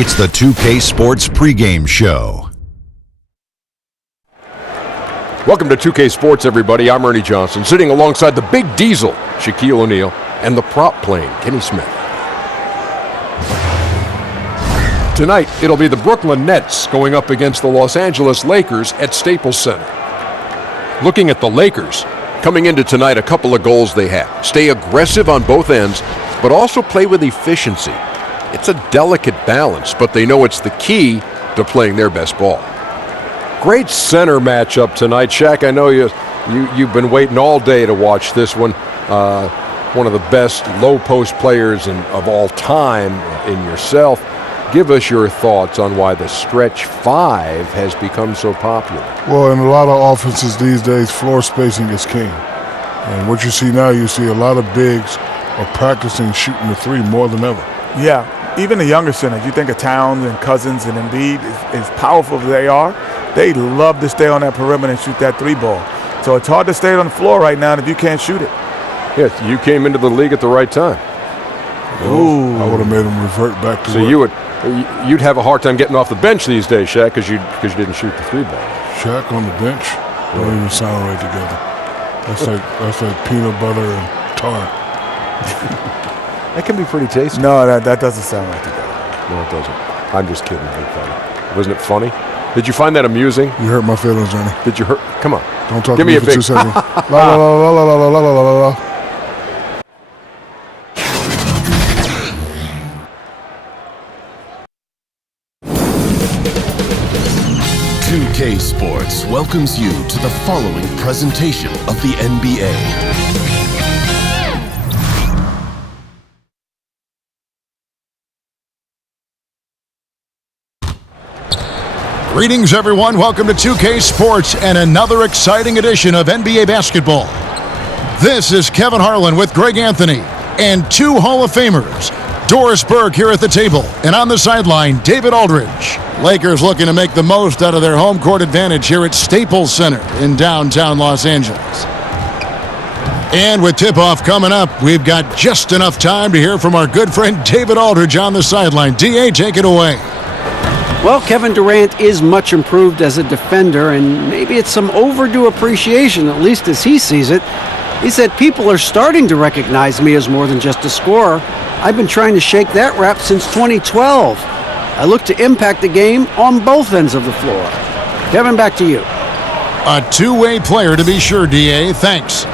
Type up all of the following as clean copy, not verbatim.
It's the 2K Sports pregame show. Welcome to 2K Sports, everybody. I'm Ernie Johnson, sitting alongside the Big Diesel, Shaquille O'Neal, and the prop plane, Kenny Smith. Tonight, it'll be the Brooklyn Nets going up against the Los Angeles Lakers at Staples Center. Looking at the Lakers, coming into tonight, a couple of goals they have. Stay aggressive on both ends, but also play with efficiency. It's a delicate balance, but they know it's the key to playing their best ball. Great center matchup tonight. Shaq, I know you've been waiting all day to watch this one. One of the best low post players of all time in yourself. Give us your thoughts on why the stretch five has become so popular. Well, in a lot of offenses these days, floor spacing is king. And what you see now, you see a lot of bigs are practicing shooting the three more than ever. Yeah, even the younger centers, you think of Towns and Cousins and Embiid, as powerful as they are, they love to stay on that perimeter and shoot that three ball. So it's hard to stay on the floor right now if you can't shoot it. Yes, you came into the league at the right time. Ooh. I would have made them revert back to so you'd have a hard time getting off the bench these days, Shaq, because you didn't shoot the three ball. Shaq on the bench don't even sound right together. That's like peanut butter and tar. That can be pretty tasty. No, that doesn't sound right together. No, it doesn't. I'm just kidding, big fella. Wasn't it funny? Did you find that amusing? You hurt my feelings, Ernie. Did you hurt? Come on. Don't talk Give to me me a for big 2 seconds. La la la la la la la la la la. K Sports welcomes you to the following presentation of the NBA. Greetings, everyone. Welcome to 2K Sports and another exciting edition of NBA basketball. This is Kevin Harlan with Greg Anthony and two Hall of Famers, Doris Burke here at the table, and on the sideline, David Aldridge. Lakers looking to make the most out of their home court advantage here at Staples Center in downtown Los Angeles. And with tip-off coming up, we've got just enough time to hear from our good friend David Aldridge on the sideline. D.A., take it away. Well, Kevin Durant is much improved as a defender, and maybe it's some overdue appreciation, at least as he sees it. He said, "People are starting to recognize me as more than just a scorer. I've been trying to shake that rap since 2012. I look to impact the game on both ends of the floor." Kevin, back to you. A two-way player to be sure, D.A. Thanks.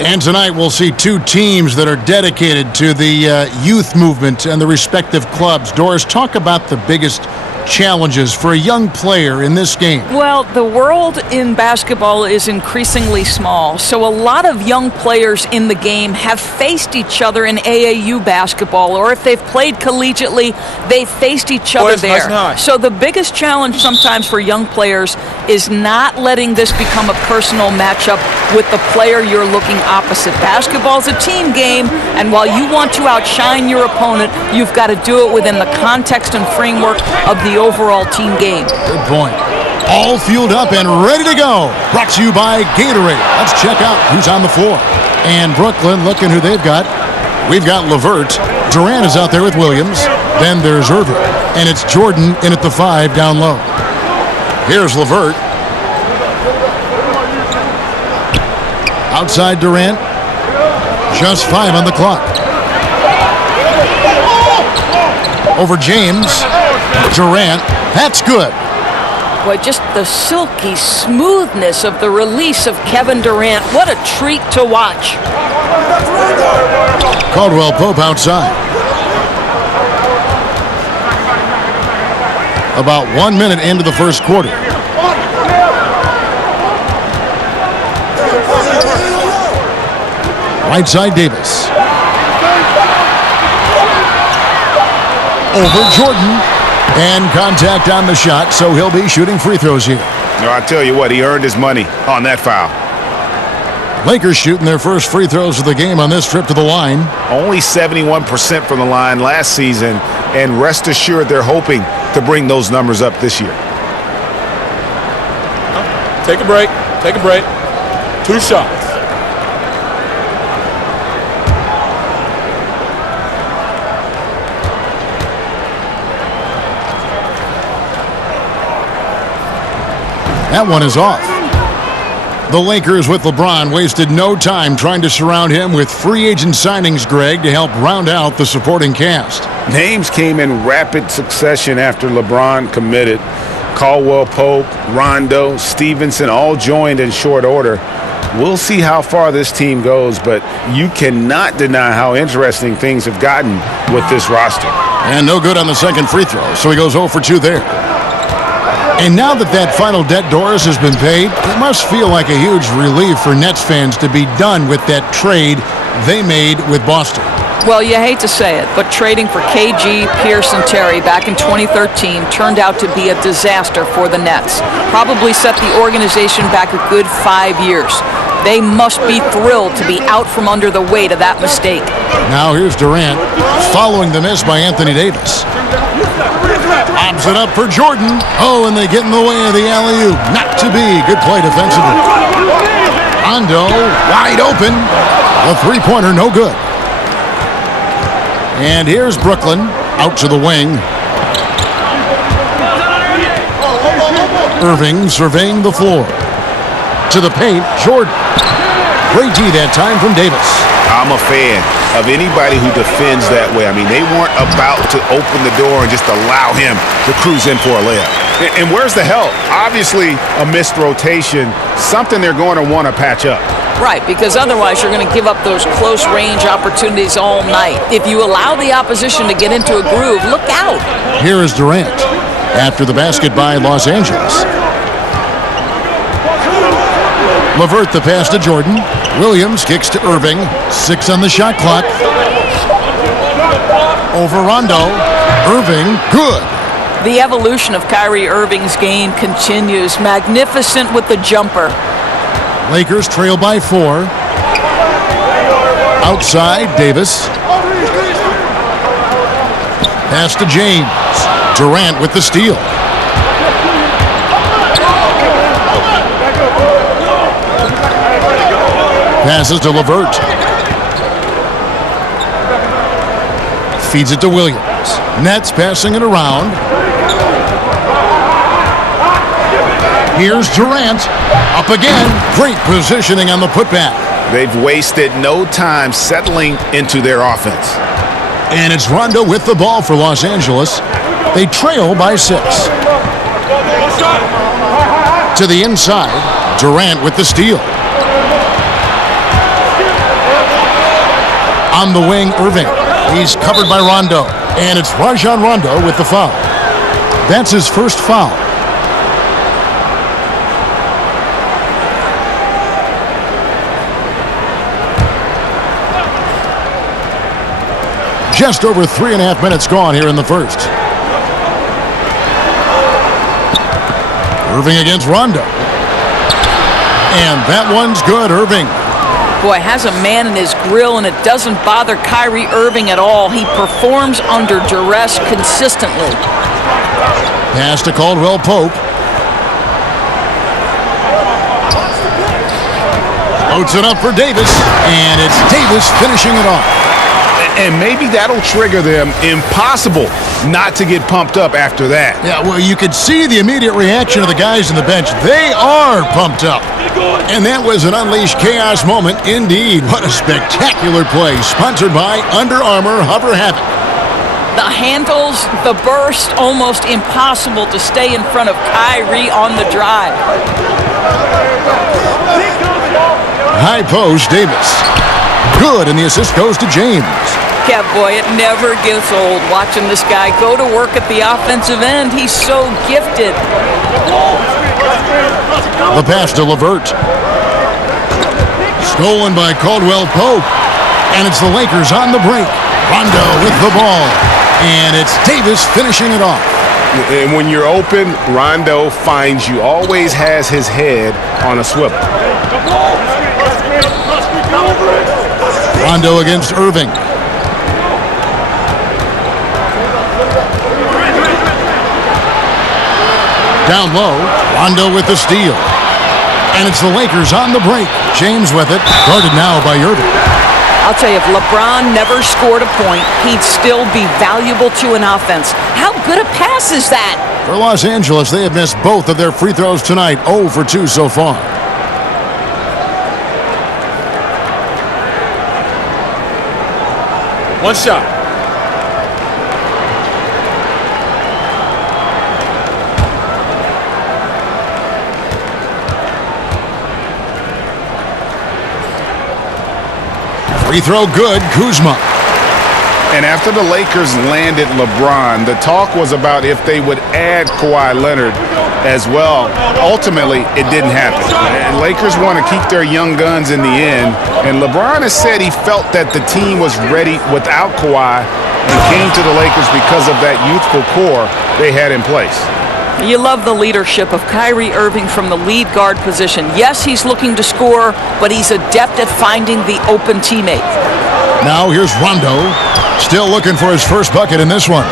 And tonight we'll see two teams that are dedicated to the youth movement and the respective clubs. Doris, talk about the biggest challenges for a young player in this game. Well, the world in basketball is increasingly small, so a lot of young players in the game have faced each other in AAU basketball, or if they've played collegiately, they've faced each other there. Nice. So the biggest challenge sometimes for young players is not letting this become a personal matchup with the player you're looking opposite. Basketball's a team game, and while you want to outshine your opponent, you've got to do it within the context and framework of the overall team game. Good point. All fueled up and ready to go. Brought to you by Gatorade. Let's check out who's on the floor. And Brooklyn, looking who they've got. We've got LeVert. Durant is out there with Williams. Then there's Irving. And it's Jordan in at the 5 down low. Here's LeVert. Outside Durant. Just 5 on the clock. Over James. Durant. That's good. Boy, just the silky smoothness of the release of Kevin Durant. What a treat to watch. Caldwell Pope outside. About 1 minute into the first quarter. Right side Davis. Over Jordan. And contact on the shot, so he'll be shooting free throws here. No, I tell you what, he earned his money on that foul. Lakers shooting their first free throws of the game on this trip to the line. Only 71% from the line last season, and rest assured they're hoping to bring those numbers up this year. Take a break. Take a break. 2 shots. That one is off. The Lakers with LeBron wasted no time trying to surround him with free agent signings, Greg, to help round out the supporting cast. Names came in rapid succession after LeBron committed. Caldwell Pope, Rondo, Stevenson all joined in short order. We'll see how far this team goes, but you cannot deny how interesting things have gotten with this roster. And no good on the second free throw, so he goes 0 for 2 there. And now that final debt Doris has been paid, it must feel like a huge relief for Nets fans to be done with that trade they made with Boston. Well, you hate to say it, but trading for KG, Pierce, and Terry back in 2013 turned out to be a disaster for the Nets. Probably set the organization back a good 5 years. They must be thrilled to be out from under the weight of that mistake. Now here's Durant following the miss by Anthony Davis. Lobs it up for Jordan. Oh, and they get in the way of the alley-oop. Not to be. Good play defensively. Rondo wide open. The three-pointer no good. And here's Brooklyn out to the wing. Irving surveying the floor. To the paint, Jordan. Great D that time from Davis. I'm a fan of anybody who defends that way. I mean, they weren't about to open the door and just allow him to cruise in for a layup. And where's the help? Obviously, a missed rotation, something they're going to want to patch up. Right, because otherwise you're going to give up those close-range opportunities all night. If you allow the opposition to get into a groove, look out. Here is Durant after the basket by Los Angeles. LeVert the pass to Jordan. Williams kicks to Irving. 6 on the shot clock. Over Rondo. Irving, good. The evolution of Kyrie Irving's game continues. Magnificent with the jumper. Lakers trail by 4. Outside, Davis. Pass to James. Durant with the steal. Passes to LeVert. Feeds it to Williams. Nets passing it around. Here's Durant. Up again. Great positioning on the putback. They've wasted no time settling into their offense. And it's Rondo with the ball for Los Angeles. They trail by 6. To the inside. Durant with the steal. On the wing, Irving. He's covered by Rondo. And it's Rajon Rondo with the foul. That's his first foul. Just over 3.5 minutes gone here in the first. Irving against Rondo. And that one's good, Irving. Boy, has a man in his grill, and it doesn't bother Kyrie Irving at all. He performs under duress consistently. Pass to Caldwell Pope. Loads it up for Davis, and it's Davis finishing it off. And maybe that'll trigger them. Impossible not to get pumped up after that. Yeah, well, you could see the immediate reaction of the guys on the bench. They are pumped up. And that was an unleashed chaos moment indeed. What a spectacular play, sponsored by Under Armour Hover Havoc. The handles, the burst, almost impossible to stay in front of Kyrie on the drive. High post, Davis. Good, and the assist goes to James. Yeah, boy, it never gets old watching this guy go to work at the offensive end. He's so gifted. The pass to LeVert. Stolen by Caldwell Pope. And it's the Lakers on the break. Rondo with the ball. And it's Davis finishing it off. And when you're open, Rondo finds you. Always has his head on a swivel. Rondo against Irving. Down low, Rondo with the steal. And it's the Lakers on the break. James with it, guarded now by Irving. I'll tell you, if LeBron never scored a point, he'd still be valuable to an offense. How good a pass is that? For Los Angeles, they have missed both of their free throws tonight, 0 for 2 so far. One shot. Free throw good, Kuzma. And after the Lakers landed LeBron, the talk was about if they would add Kawhi Leonard as well. Ultimately, it didn't happen. And Lakers want to keep their young guns in the end. And LeBron has said he felt that the team was ready without Kawhi and came to the Lakers because of that youthful core they had in place. You love the leadership of Kyrie Irving from the lead guard position. Yes, he's looking to score, but he's adept at finding the open teammate. Now here's Rondo, still looking for his first bucket in this one.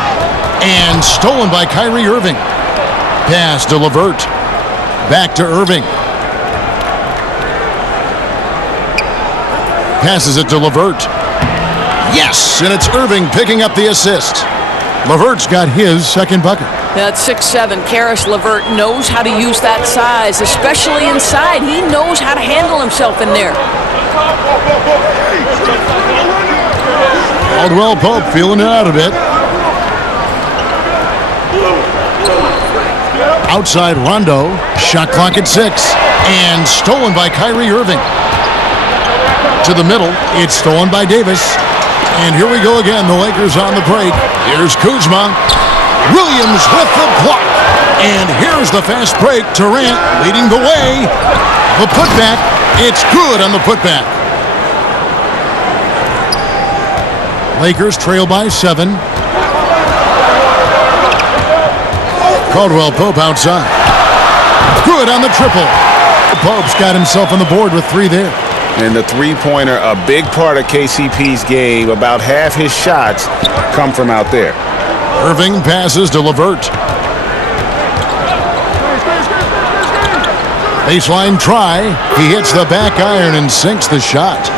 And stolen by Kyrie Irving. Pass to LeVert. Back to Irving. Passes it to LeVert. Yes, and it's Irving picking up the assist. LeVert's got his second bucket. At 6'7", Karis LeVert knows how to use that size, especially inside. He knows how to handle himself in there. Caldwell Pope feeling it out a bit. Outside Rondo, shot clock at 6, and stolen by Kyrie Irving. To the middle, it's stolen by Davis. And here we go again, the Lakers on the break. Here's Kuzma. Williams with the block. And here's the fast break. Durant leading the way. The putback. It's good on the putback. Lakers trail by 7. Caldwell Pope outside. Good on the triple. Pope's got himself on the board with 3 there. And the three-pointer, a big part of KCP's game. About half his shots come from out there. Irving passes to LeVert. Baseline try. He hits the back iron and sinks the shot.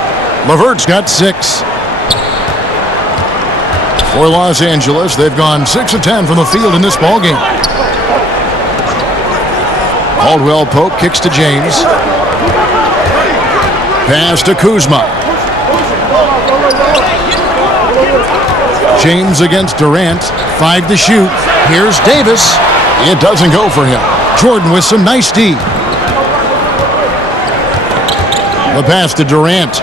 LeVert's got 6. For Los Angeles, they've gone 6 of 10 from the field in this ballgame. Caldwell Pope kicks to James. Pass to Kuzma. James against Durant. 5 to shoot. Here's Davis. It doesn't go for him. Jordan with some nice D. The pass to Durant.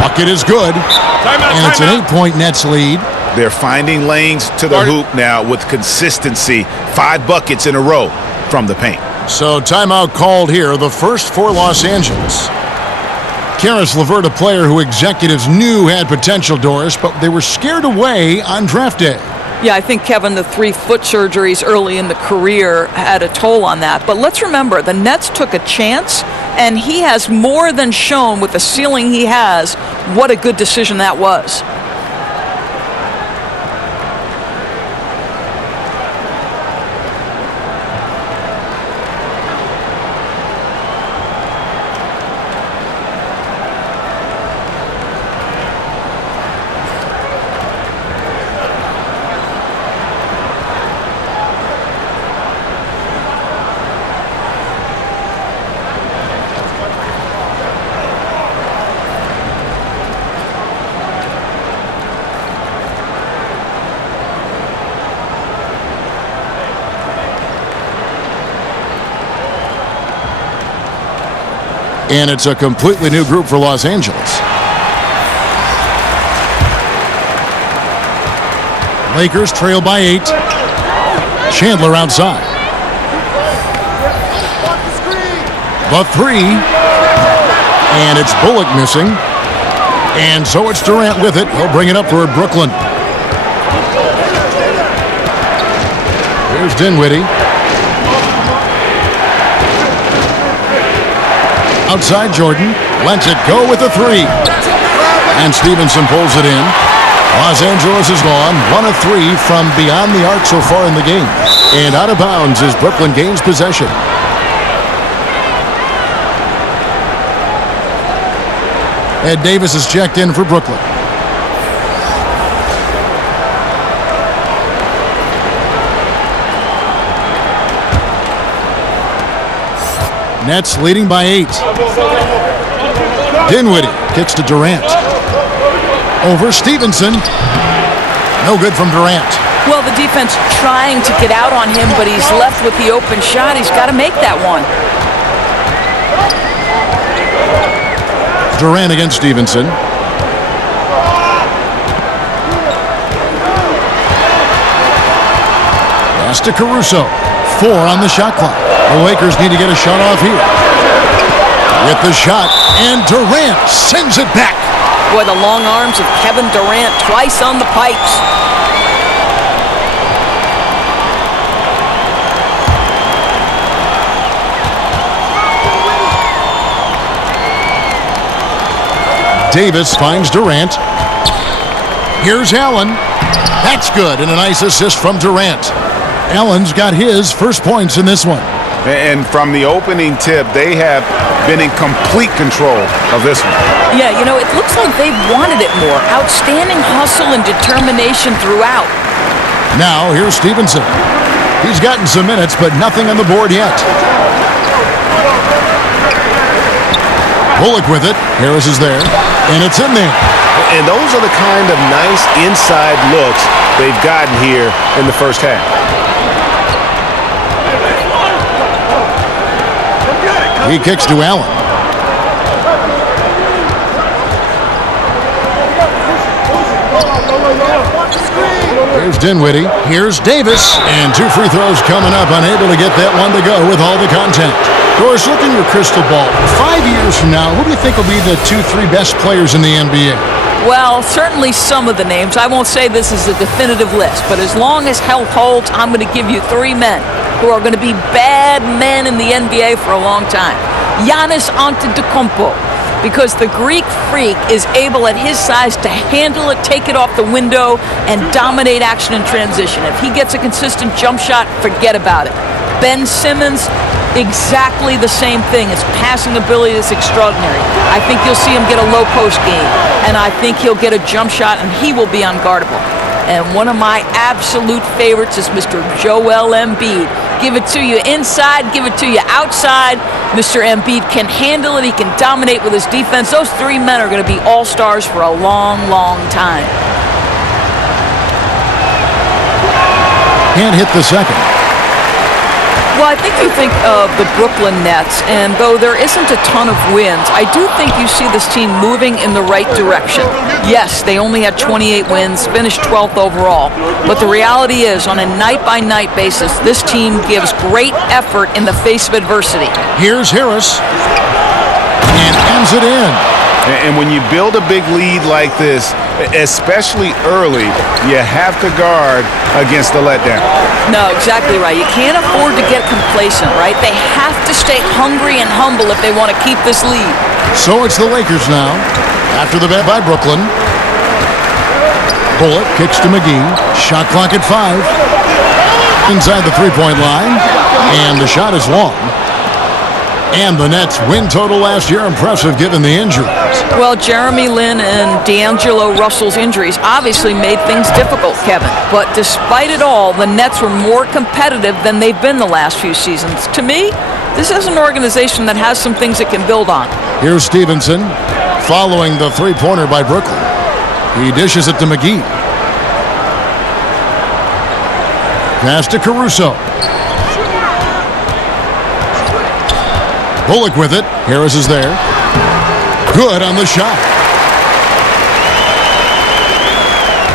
Bucket is good. And it's an 8-point Nets lead. They're finding lanes to the hoop now with consistency. 5 buckets in a row from the paint. So timeout called here, the first for Los Angeles. Karis LeVert, a player who executives knew had potential, Doris, but they were scared away on draft day. Yeah, I think, Kevin, the 3 foot surgeries early in the career had a toll on that. But let's remember, the Nets took a chance, and he has more than shown with the ceiling he has what a good decision that was. And it's a completely new group for Los Angeles. Lakers trail by 8. Chandler outside. The 3. And it's Bullock missing. And so it's Durant with it. He'll bring it up for Brooklyn. Here's Dinwiddie. Outside Jordan, lets it go with the 3. And Stevenson pulls it in. Los Angeles is gone 1 of 3 from beyond the arc so far in the game. And out of bounds as Brooklyn gains possession. Ed Davis is checked in for Brooklyn. Nets leading by 8. Dinwiddie kicks to Durant. Over Stevenson. No good from Durant. Well, the defense trying to get out on him, but he's left with the open shot. He's got to make that one. Durant against Stevenson. Pass to Caruso. 4 on the shot clock. The Lakers need to get a shot off here. With the shot, and Durant sends it back. Boy, the long arms of Kevin Durant twice on the pipes. Davis finds Durant. Here's Allen. That's good, and a nice assist from Durant. Allen's got his first points in this one. And from the opening tip, they have been in complete control of this one. Yeah, you know, it looks like they've wanted it more. Outstanding hustle and determination throughout. Now, here's Stevenson. He's gotten some minutes, but nothing on the board yet. Bullock with it. Harris is there, and it's in there. And those are the kind of nice inside looks they've gotten here in the first half. He kicks to Allen. Here's Dinwiddie. Here's Davis. And 2 free throws coming up. Unable to get that one to go with all the contact. Doris, look in your crystal ball. 5 years from now, who do you think will be the 2-3 best players in the NBA? Well, certainly some of the names. I won't say this is a definitive list, but as long as health holds, I'm going to give you 3 men who are going to be bad men in the NBA for a long time. Giannis Antetokounmpo, because the Greek freak is able at his size to handle it, take it off the window, and dominate action in transition. If he gets a consistent jump shot, forget about it. Ben Simmons, exactly the same thing. His passing ability is extraordinary. I think you'll see him get a low post game, and I think he'll get a jump shot, and he will be unguardable. And one of my absolute favorites is Mr. Joel Embiid. Give it to you inside, give it to you outside. Mr. Embiid can handle it. He can dominate with his defense. Those 3 men are going to be all-stars for a long, long time. Can't hit the second. Well, I think you think of the Brooklyn Nets, and though there isn't a ton of wins, I do think you see this team moving in the right direction. Yes, they only had 28 wins, finished 12th overall, but the reality is, on a night-by-night basis, this team gives great effort in the face of adversity. Here's Harris, and ends it in. And when you build a big lead like this, especially early, you have to guard against the letdown. No, exactly right. You can't afford to get complacent, right? They have to stay hungry and humble if they want to keep this lead. So it's the Lakers now, after the bet by Brooklyn. Bullock kicks to McGee. Shot clock at 5. Inside the three-point line, and the shot is long. And the Nets' win total last year impressive given the injuries. Well, Jeremy Lin and D'Angelo Russell's injuries obviously made things difficult, Kevin. But despite it all, the Nets were more competitive than they've been the last few seasons. To me, this is an organization that has some things it can build on. Here's Stevenson following the three-pointer by Brooklyn. He dishes it to McGee. Pass to Caruso. Bullock with it. Harris is there. Good on the shot.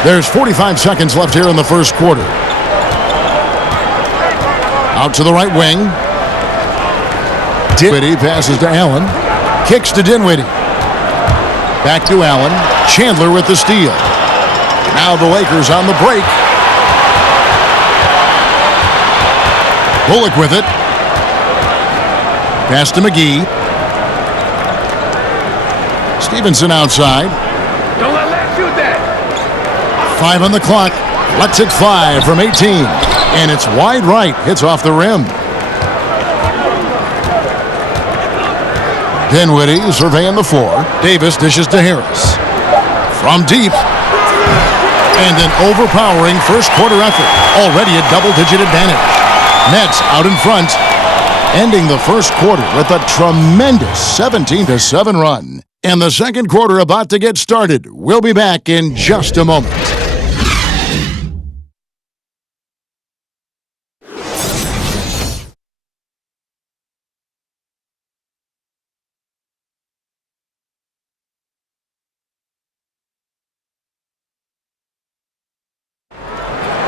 There's 45 seconds left here in the first quarter. Out to the right wing. Dinwiddie passes to Allen. Kicks to Dinwiddie. Back to Allen. Chandler with the steal. Now the Lakers on the break. Bullock with it. Pass to McGee. Stevenson outside. Don't let Lance shoot that. 5 on the clock. Lets it fly from 18. And it's wide right. Hits off the rim. Dinwiddie surveying the floor. Davis dishes to Harris. From deep. And an overpowering first quarter effort. Already a double-digit advantage. Nets out in front. Ending the first quarter with a tremendous 17-7 run. And the second quarter about to get started. We'll be back in just a moment.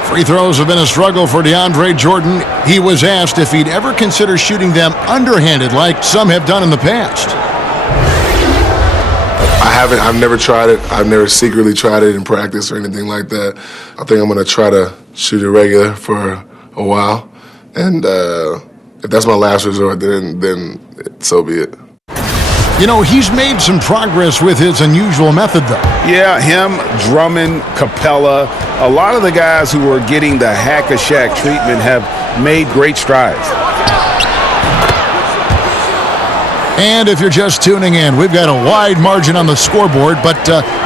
Free throws have been a struggle for DeAndre Jordan. He was asked if he'd ever consider shooting them underhanded like some have done in the past. I haven't. I've never tried it. I've never secretly tried it in practice or anything like that. I think I'm going to try to shoot it regular for a while. And if that's my last resort, then so be it. You know, he's made some progress with his unusual method, though. Yeah, him, Drummond, Capella, a lot of the guys who were getting the hack-a-shack treatment have made great strides. And if you're just tuning in, we've got a wide margin on the scoreboard, but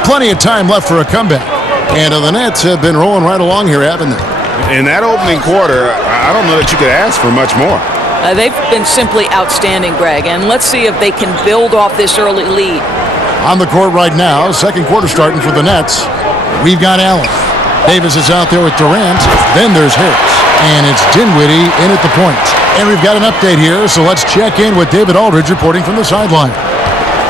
plenty of time left for a comeback. And the Nets have been rolling right along here, haven't they? In that opening quarter, I don't know that you could ask for much more. They've been simply outstanding, Greg, and let's see if they can build off this early lead. On the court right now, second quarter starting for the Nets. We've got Allen. Davis is out there with Durant. Then there's Harris. And it's Dinwiddie in at the point. And we've got an update here, so let's check in with David Aldridge reporting from the sideline.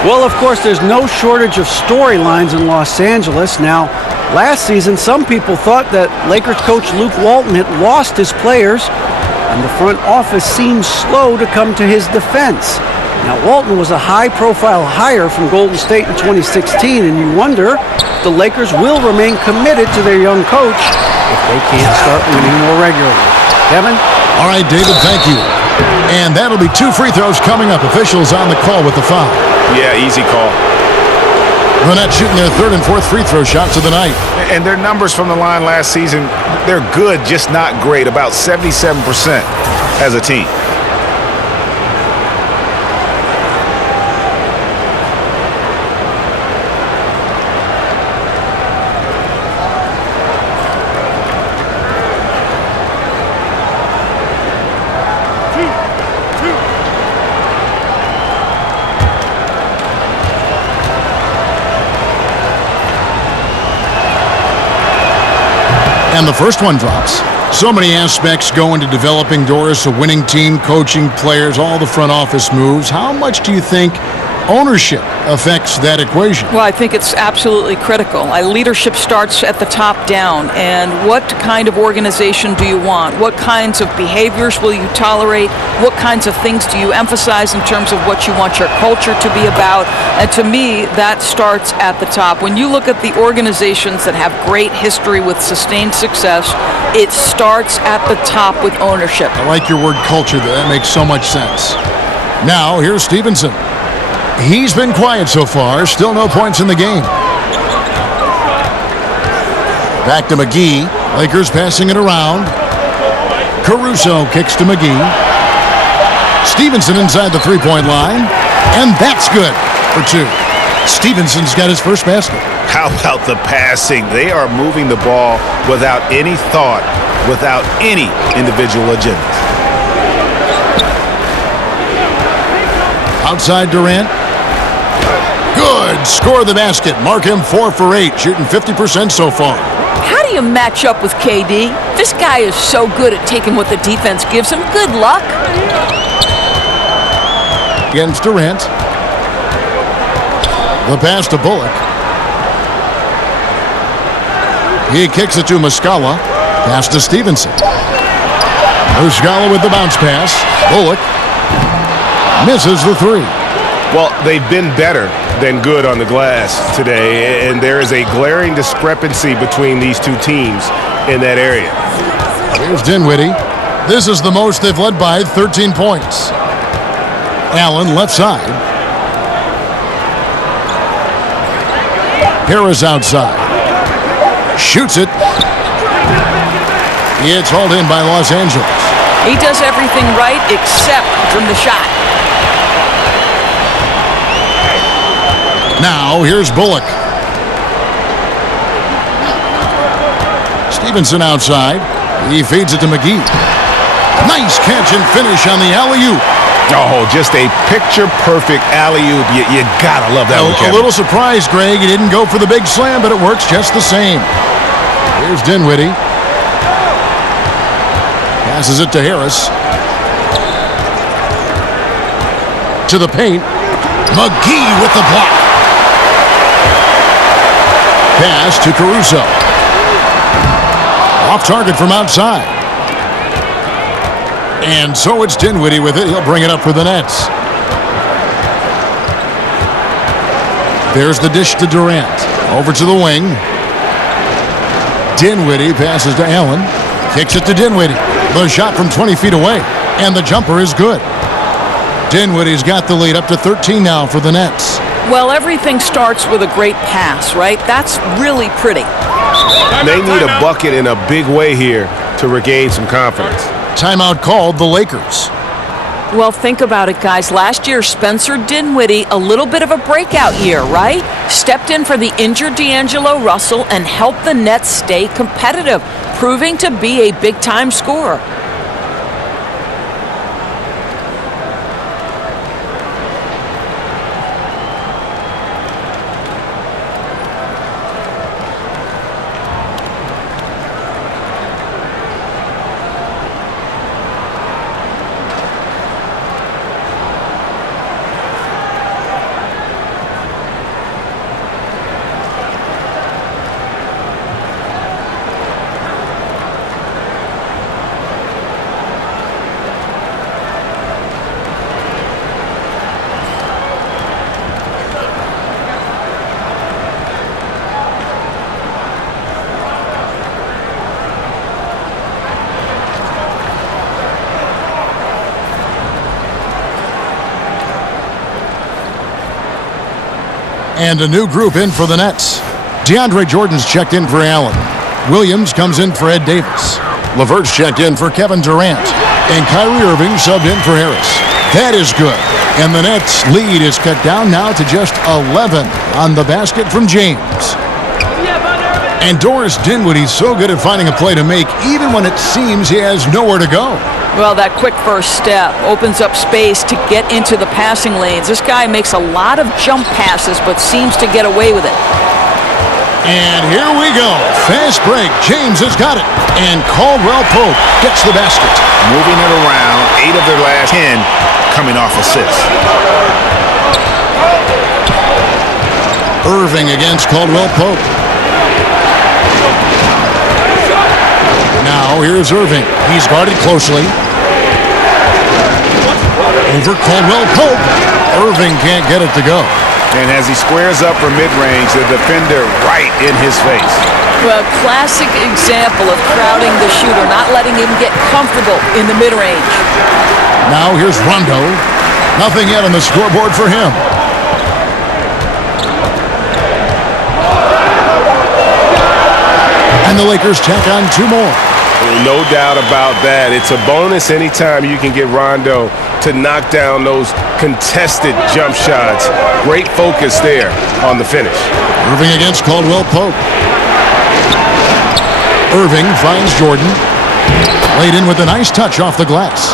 Well, of course, there's no shortage of storylines in Los Angeles. Now, last season, some people thought that Lakers coach Luke Walton had lost his players, and the front office seemed slow to come to his defense. Now, Walton was a high-profile hire from Golden State in 2016, and you wonder if the Lakers will remain committed to their young coach if they can't start winning more regularly. Kevin? All right, David, thank you. And that'll be 2 free throws coming up. Officials on the call with the foul. Yeah, easy call. The Nets shooting their third and fourth free throw shots of the night. And their numbers from the line last season, they're good, just not great, about 77% as a team. And the first one drops. So many aspects go into developing Doris, a winning team, coaching players, all the front office moves. How much do you think ownership affects that equation? Well, I think it's absolutely critical. Leadership starts at the top down. And what kind of organization do you want? What kinds of behaviors will you tolerate? What kinds of things do you emphasize in terms of what you want your culture to be about? And to me, that starts at the top. When you look at the organizations that have great history with sustained success, it starts at the top with ownership. I like your word culture. That makes so much sense. Now, here's Stevenson. He's been quiet so far. Still no points in the game. Back to McGee. Lakers passing it around. Caruso kicks to McGee. Stevenson inside the three-point line. And that's good for 2. Stevenson's got his first basket. How about the passing? They are moving the ball without any thought, without any individual agendas. Outside Durant. Good. Score the basket. Mark him 4 for 8. Shooting 50% so far. How do you match up with KD? This guy is so good at taking what the defense gives him. Good luck. Against Durant. The pass to Bullock. He kicks it to Muscala. Pass to Stevenson. Muscala with the bounce pass. Bullock misses the 3. Well, they've been better than good on the glass today, and there is a glaring discrepancy between these two teams in that area. Here's Dinwiddie. This is the most they've led by, 13 points. Allen left side. Harris outside. Shoots it. It's hauled in by Los Angeles. He does everything right except from the shot. Now, here's Bullock. Stevenson outside. He feeds it to McGee. Nice catch and finish on the alley-oop. Oh, just a picture-perfect alley-oop. You gotta love that one, Kevin. A little surprised, Greg. He didn't go for the big slam, but it works just the same. Here's Dinwiddie. Passes it to Harris. To the paint. McGee with the block. Pass to Caruso. Off target from outside. And so it's Dinwiddie with it. He'll bring it up for the Nets. There's the dish to Durant. Over to the wing. Dinwiddie passes to Allen. Kicks it to Dinwiddie. The shot from 20 feet away. And the jumper is good. Dinwiddie's got the lead up to 13 now for the Nets. Well, everything starts with a great pass, right? That's really pretty. They need a bucket in a big way here to regain some confidence. Timeout called the Lakers. Well, think about it, guys. Last year, Spencer Dinwiddie, a little bit of a breakout year, right? Stepped in for the injured D'Angelo Russell and helped the Nets stay competitive, proving to be a big-time scorer. And a new group in for the Nets. DeAndre Jordan's checked in for Allen. Williams comes in for Ed Davis. LeVert's checked in for Kevin Durant. And Kyrie Irving subbed in for Harris. That is good. And the Nets' lead is cut down now to just 11 on the basket from James. And Doris Dinwiddie's so good at finding a play to make even when it seems he has nowhere to go. Well, that quick first step opens up space to get into the passing lanes. This guy makes a lot of jump passes, but seems to get away with it. And here we go. Fast break. James has got it. And Caldwell Pope gets the basket. Moving it around, 8 of their last 10 coming off assists. Irving against Caldwell Pope. Now here's Irving. He's guarded closely. Over Caldwell Pope. Irving can't get it to go. And as he squares up for mid-range, the defender right in his face. Well, classic example of crowding the shooter, not letting him get comfortable in the mid-range. Now here's Rondo. Nothing yet on the scoreboard for him. And the Lakers tack on 2 more. No doubt about that. It's a bonus anytime you can get Rondo to knock down those contested jump shots. Great focus there on the finish. Irving against Caldwell Pope. Irving finds Jordan. Laid in with a nice touch off the glass.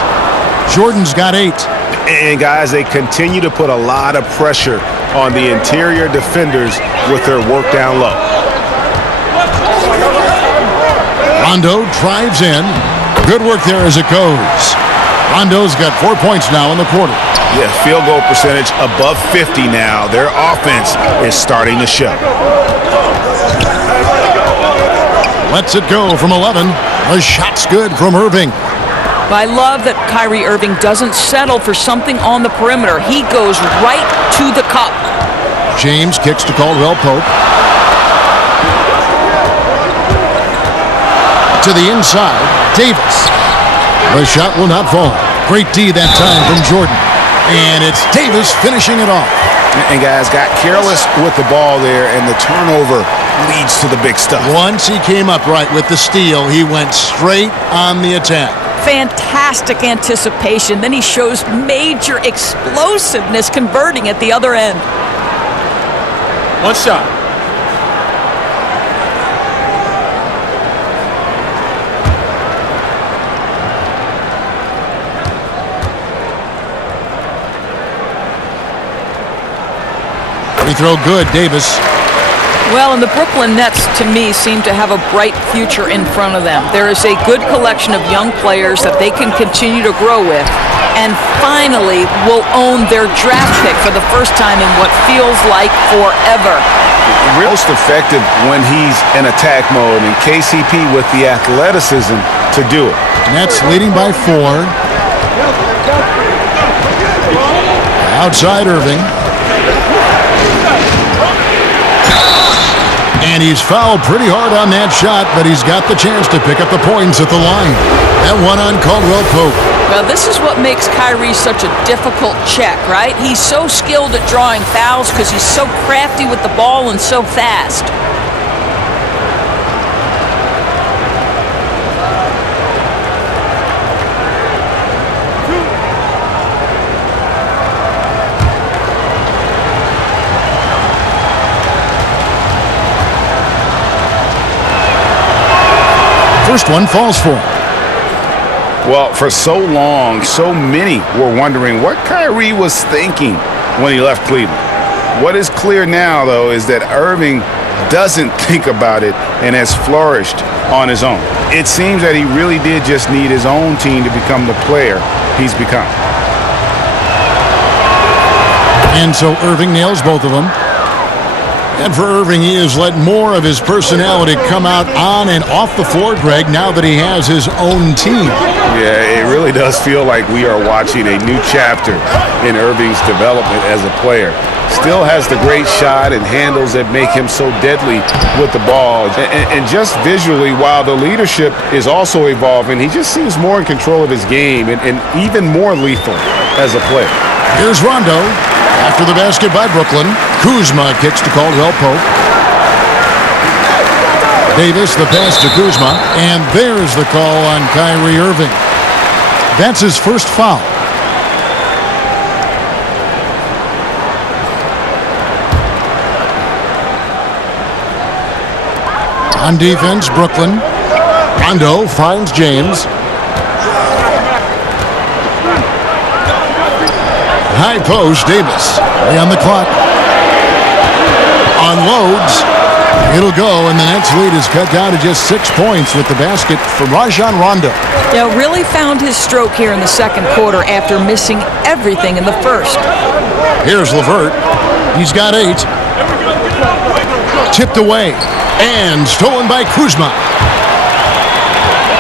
Jordan's got 8. And guys, they continue to put a lot of pressure on the interior defenders with their work down low. Rondo drives in. Good work there as it goes. Rondo's got 4 points now in the quarter. Yeah, field goal percentage above 50 now. Their offense is starting to show. Lets it go from 11. The shot's good from Irving. I love that Kyrie Irving doesn't settle for something on the perimeter. He goes right to the cup. James kicks to Caldwell Pope. To the inside, Davis. The shot will not fall. Great D that time from Jordan. And it's Davis finishing it off. And guys, got careless with the ball there, and the turnover leads to the big stuff. Once he came upright with the steal, he went straight on the attack. Fantastic anticipation. Then he shows major explosiveness converting at the other end. One shot. Free throw good, Davis. Well, and the Brooklyn Nets, to me, seem to have a bright future in front of them. There is a good collection of young players that they can continue to grow with, and finally will own their draft pick for the first time in what feels like forever. Most effective when he's in attack mode, and KCP with the athleticism to do it. Nets leading by 4. Outside Irving. And he's fouled pretty hard on that shot, but he's got the chance to pick up the points at the line. That one on Caldwell Pope. Well, this is what makes Kyrie such a difficult check, right? He's so skilled at drawing fouls because he's so crafty with the ball and so fast. First one falls for him. Well, for so long, so many were wondering what Kyrie was thinking when he left Cleveland. What is clear now, though, is that Irving doesn't think about it and has flourished on his own. It seems that he really did just need his own team to become the player he's become. And so Irving nails both of them. And for Irving, he has let more of his personality come out on and off the floor, Greg, now that he has his own team. Yeah, it really does feel like we are watching a new chapter in Irving's development as a player. Still has the great shot and handles that make him so deadly with the ball. And just visually, while the leadership is also evolving, he just seems more in control of his game and even more lethal as a player. Here's Rondo. After the basket by Brooklyn, Kuzma kicks to Caldwell Pope. Davis, the pass to Kuzma, and there's the call on Kyrie Irving. That's his first foul. On defense, Brooklyn. Rondo finds James. High post, Davis. Way on the clock. Unloads. It'll go, and the Nets lead is cut down to just 6 points with the basket from Rajon Rondo. Yeah, really found his stroke here in the second quarter after missing everything in the first. Here's LeVert. He's got 8. Tipped away and stolen by Kuzma.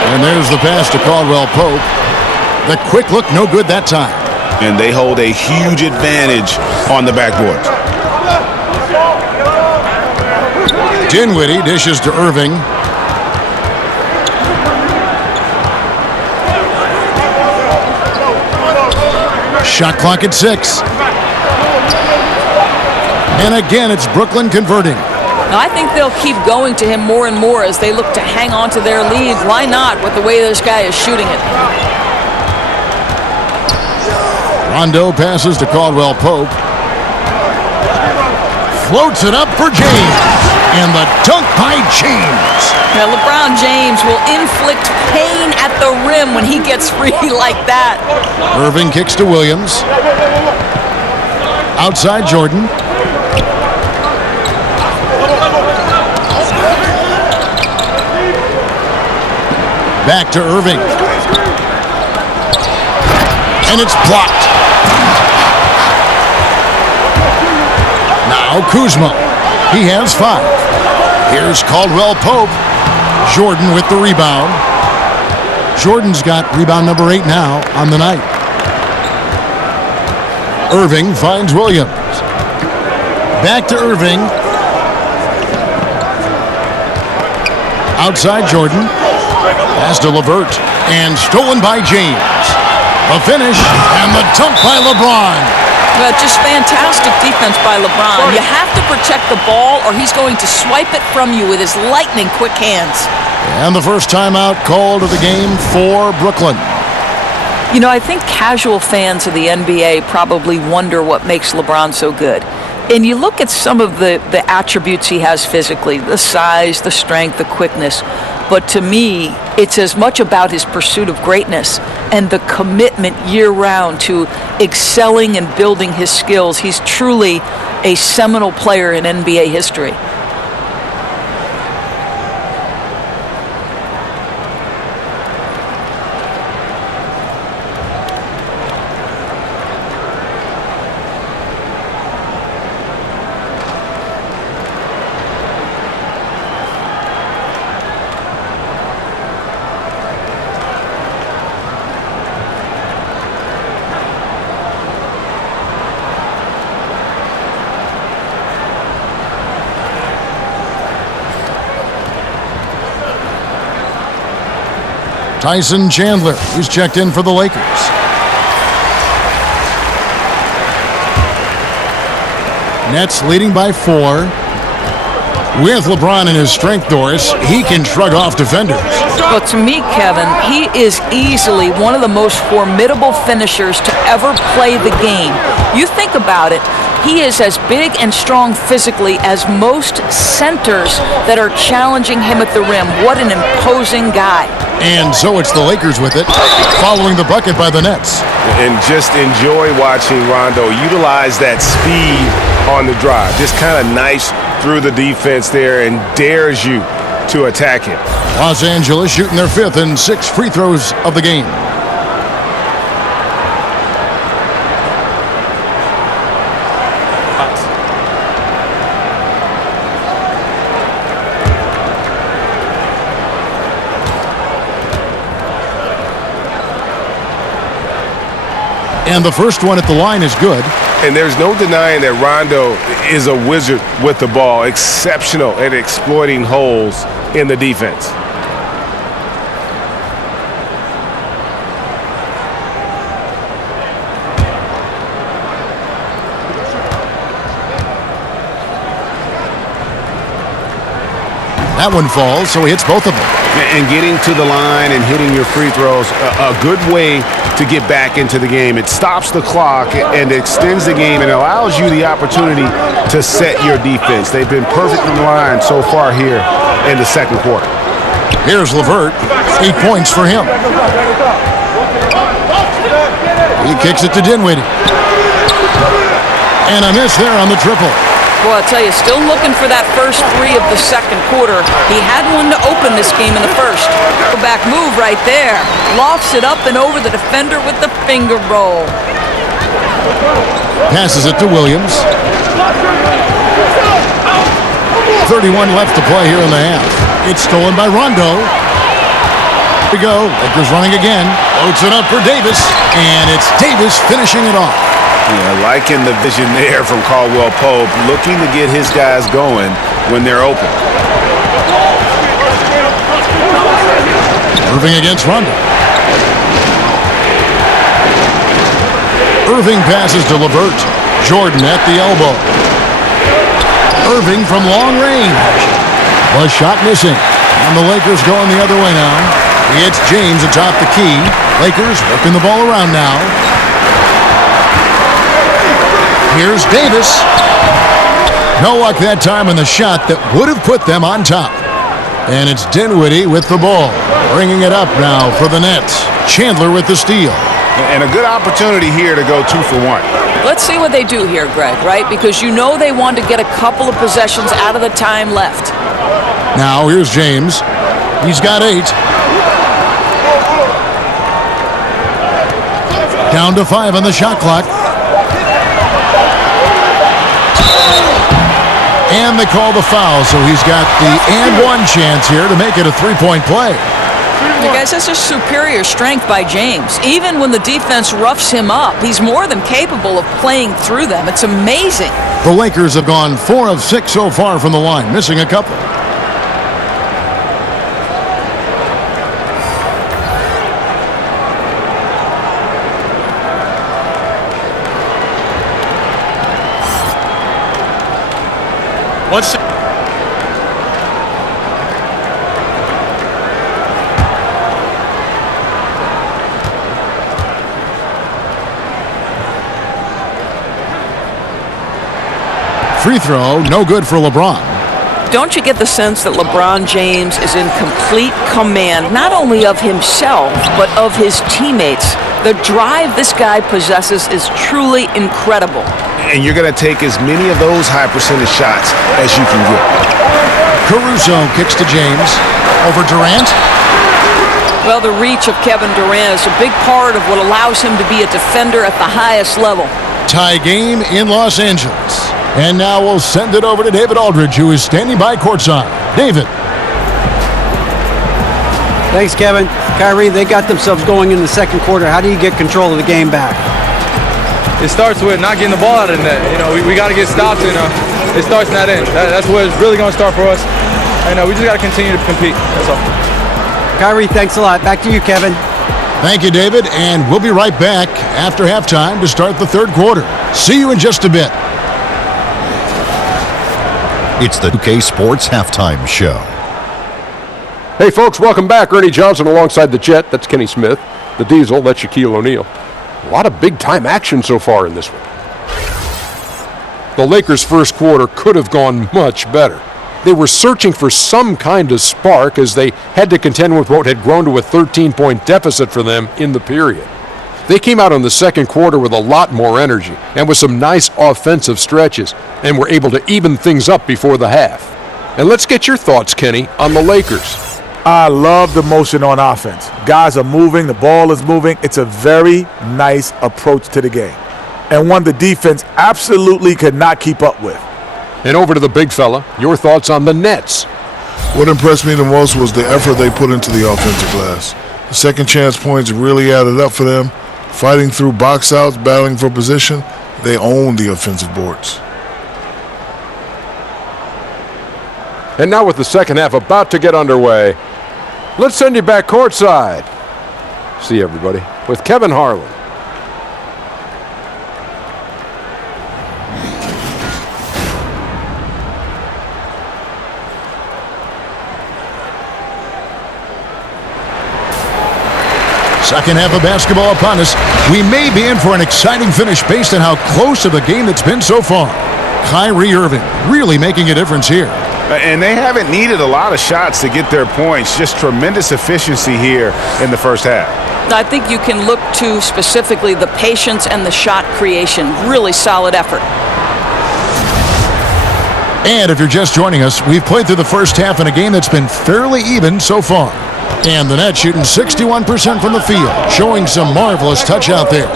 And there's the pass to Caldwell Pope. The quick look, no good that time. And they hold a huge advantage on the backboard. Dinwiddie dishes to Irving. Shot clock at 6. And again, it's Brooklyn converting. Now, I think they'll keep going to him more and more as they look to hang on to their lead. Why not with the way this guy is shooting it? Rondo passes to Caldwell Pope. Floats it up for James. And the dunk by James. Now, LeBron James will inflict pain at the rim when he gets free like that. Irving kicks to Williams. Outside Jordan. Back to Irving. And it's blocked. Now Kuzma. He has 5. Here's Caldwell Pope. Jordan with the rebound. Jordan's got rebound number 8 now on the night. Irving finds Williams. Back to Irving. Outside Jordan. Pass to LeVert. And stolen by James. The finish and the dunk by LeBron. Well, just fantastic defense by LeBron. You have to protect the ball or he's going to swipe it from you with his lightning quick hands. And the first timeout called of the game for Brooklyn. You know, I think casual fans of the NBA probably wonder what makes LeBron so good. And you look at some of the attributes he has physically, the size, the strength, the quickness. But to me, it's as much about his pursuit of greatness and the commitment year-round to excelling and building his skills. He's truly a seminal player in NBA history. Tyson Chandler, who's checked in for the Lakers. Nets leading by 4. With LeBron in his strength, Doris, he can shrug off defenders. Well, to me, Kevin, he is easily one of the most formidable finishers to ever play the game. You think about it, he is as big and strong physically as most centers that are challenging him at the rim. What an imposing guy. And so it's the Lakers with it, following the bucket by the Nets. And just enjoy watching Rondo utilize that speed on the drive. Just kind of nice through the defense there and dares you to attack him. Los Angeles shooting their 5th and 6th free throws of the game. And the first one at the line is good. And there's no denying that Rondo is a wizard with the ball, exceptional at exploiting holes in the defense. That one falls, so he hits both of them. And getting to the line and hitting your free throws, a good way to get back into the game. It stops the clock and extends the game and allows you the opportunity to set your defense. They've been perfectly aligned so far here in the second quarter. Here's LeVert, 8 points for him. He kicks it to Dinwiddie. And a miss there on the triple. Well, I'll tell you, still looking for that first 3 of the second quarter. He had one to open this game in the first. Go back move right there. Lofts it up and over the defender with the finger roll. Passes it to Williams. 31 left to play here in the half. It's stolen by Rondo. Here we go. Lakers running again. Loads it up for Davis. And it's Davis finishing it off. Yeah, liking the vision there from Caldwell Pope, looking to get his guys going when they're open. Irving against Rondo. Irving passes to LeVert. Jordan at the elbow. Irving from long range. Was shot missing. And the Lakers going the other way now. It's James atop the key. Lakers working the ball around now. Here's Davis. No luck that time in the shot that would have put them on top. And it's Dinwiddie with the ball. Bringing it up now for the Nets. Chandler with the steal. And a good opportunity here to go 2 for 1. Let's see what they do here, Greg, right? Because you know they want to get a couple of possessions out of the time left. Now here's James. He's got 8. Down to 5 on the shot clock. And they call the foul, so he's got the and 1 chance here to make it a 3-point play. You guys, that's just superior strength by James. Even when the defense roughs him up, he's more than capable of playing through them. It's amazing. The Lakers have gone 4 of 6 so far from the line, missing a couple. Once Free throw, no good for LeBron. Don't you get the sense that LeBron James is in complete command, not only of himself, but of his teammates? The drive this guy possesses is truly incredible. And you're going to take as many of those high percentage shots as you can get. Caruso kicks to James. Over Durant. Well, the reach of Kevin Durant is a big part of what allows him to be a defender at the highest level. Tie game in Los Angeles. And now we'll send it over to David Aldridge, who is standing by courtside. David. Thanks, Kevin. Kyrie, they got themselves going in the second quarter. How do you get control of the game back? It starts with not getting the ball out of the net. We got to get stops, and it starts in that end. That's where it's really going to start for us. And we just got to continue to compete. That's all. Kyrie, thanks a lot. Back to you, Kevin. Thank you, David. And we'll be right back after halftime to start the third quarter. See you in just a bit. It's the 2K Sports Halftime Show. Hey, folks, welcome back. Ernie Johnson alongside the Jet. That's Kenny Smith. The Diesel, that's Shaquille O'Neal. A lot of big-time action so far in this one. The Lakers' first quarter could have gone much better. They were searching for some kind of spark as they had to contend with what had grown to a 13-point deficit for them in the period. They came out in the second quarter with a lot more energy and with some nice offensive stretches and were able to even things up before the half. And let's get your thoughts, Kenny, on the Lakers. I love the motion on offense. Guys are moving, the ball is moving. It's a very nice approach to the game, and one the defense absolutely could not keep up with. And over to the big fella, your thoughts on the Nets. What impressed me the most was the effort they put into the offensive glass. The second chance points really added up for them. Fighting through box outs, battling for position, they own the offensive boards. And now with the second half about to get underway, let's send you back courtside. See everybody with Kevin Harlan. Second half of basketball upon us. We may be in for an exciting finish based on how close of a game it's been so far. Kyrie Irving really making a difference here. And they haven't needed a lot of shots to get their points. Just tremendous efficiency here in the first half. I think you can look to specifically the patience and the shot creation. Really solid effort. And if you're just joining us, we've played through the first half in a game that's been fairly even so far. And the Nets shooting 61% from the field, showing some marvelous touch out there.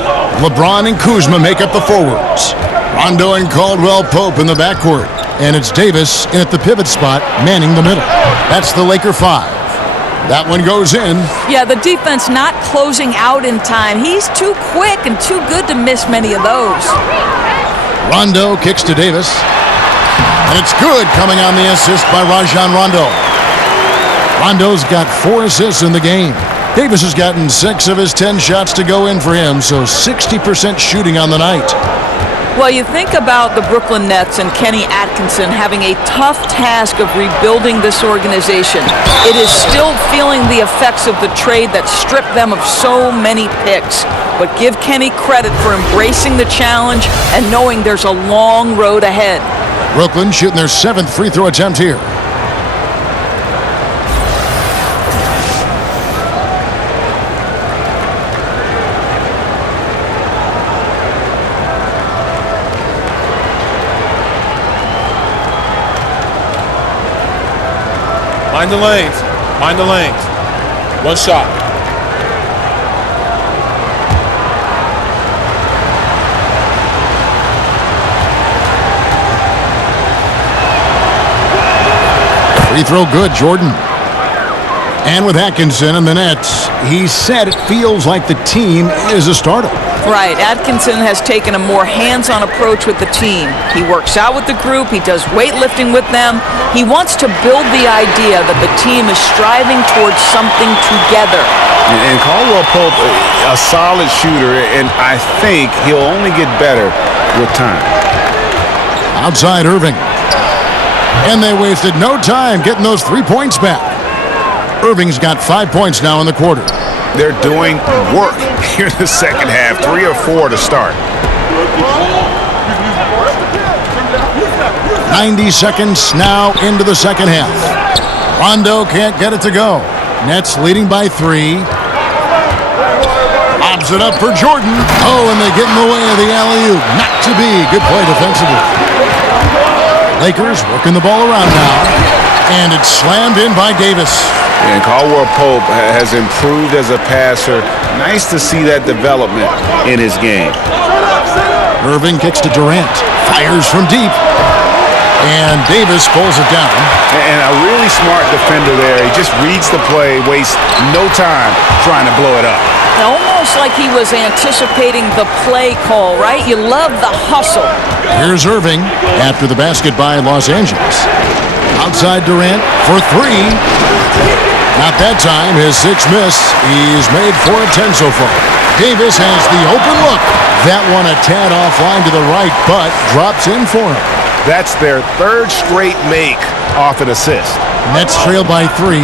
LeBron and Kuzma make up the forwards. Rondo and Caldwell-Pope in the backcourt. And it's Davis in at the pivot spot, manning the middle. That's the Laker 5. That one goes in. Yeah, the defense not closing out in time. He's too quick and too good to miss many of those. Rondo kicks to Davis. And it's good, coming on the assist by Rajon Rondo. Rondo's got 4 assists in the game. Davis has gotten 6 of his 10 shots to go in for him, so 60% shooting on the night. Well, you think about the Brooklyn Nets and Kenny Atkinson having a tough task of rebuilding this organization. It is still feeling the effects of the trade that stripped them of so many picks. But give Kenny credit for embracing the challenge and knowing there's a long road ahead. Brooklyn shooting their 7th free throw attempt here. Mind the lanes. Mind the lanes. One shot. Free throw good, Jordan. And with Atkinson and the Nets, he said it feels like the team is a startup. Right. Atkinson has taken a more hands-on approach with the team. He works out with the group. He does weightlifting with them. He wants to build the idea that the team is striving towards something together. And Caldwell Pope, a solid shooter, and I think he'll only get better with time. Outside Irving. And they wasted no time getting those 3 points back. Irving's got 5 points now in the quarter. They're doing work here in the second half, 3 or 4 to start. 90 seconds now into the second half. Rondo can't get it to go. Nets leading by 3. Lobs it up for Jordan. Oh, and they get in the way of the alley-oop. Not to be. Good play defensively. Lakers working the ball around now. And it's slammed in by Davis. And Caldwell Pope has improved as a passer. Nice to see that development in his game. Irving kicks to Durant. Fires from deep. And Davis pulls it down. And a really smart defender there. He just reads the play, wastes no time trying to blow it up. Almost like he was anticipating the play call, right? You love the hustle. Here's Irving after the basket by Los Angeles. Outside Durant for 3. Not that time. His 6th miss. He's made 4 of 10 so far. Davis has the open look. That one a tad offline to the right, but drops in for him. That's their 3rd straight make off an assist. Nets trail by 3.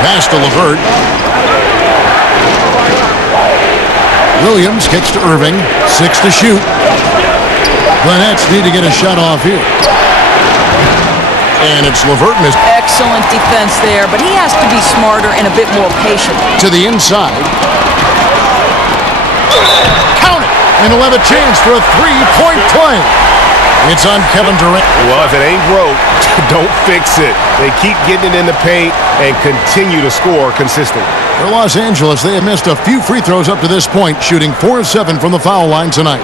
Pass to LeVert. Williams kicks to Irving. 6 to shoot. The Nets need to get a shot off here. And it's LeVert missed. Excellent defense there, but he has to be smarter and a bit more patient. To the inside. Count it! And he'll have a chance for a 3-point play. It's on Kevin Durant. Well, if it ain't broke, don't fix it. They keep getting it in the paint and continue to score consistently. For Los Angeles, they have missed a few free throws up to this point, shooting 4 of 7 from the foul line tonight.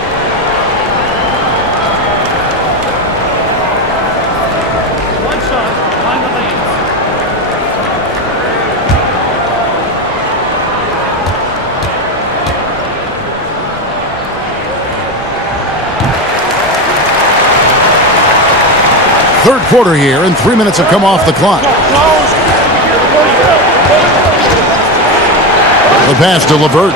Third quarter here, and 3 minutes have come off the clock. The pass to LeVert.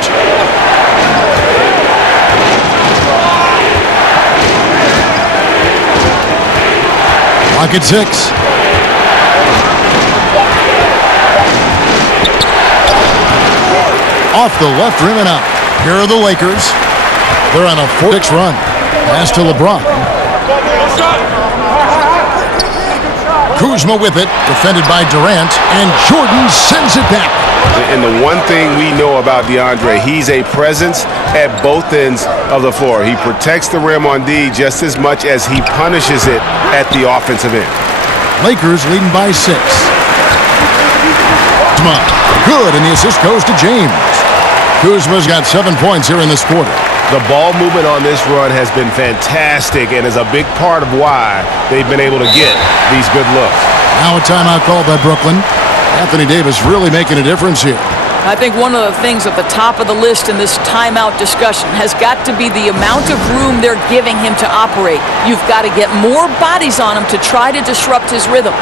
Clock at 6. Off the left rim and out. Here are the Lakers. They're on a 4-6 run. Pass to LeBron. Kuzma with it, defended by Durant, and Jordan sends it back. And the one thing we know about DeAndre, he's a presence at both ends of the floor. He protects the rim on D just as much as he punishes it at the offensive end. Lakers leading by 6. Kuzma, good, and the assist goes to James. Kuzma's got 7 points here in this quarter. The ball movement on this run has been fantastic and is a big part of why they've been able to get these good looks. Now a timeout called by Brooklyn. Anthony Davis really making a difference here. I think one of the things at the top of the list in this timeout discussion has got to be the amount of room they're giving him to operate. You've got to get more bodies on him to try to disrupt his rhythm.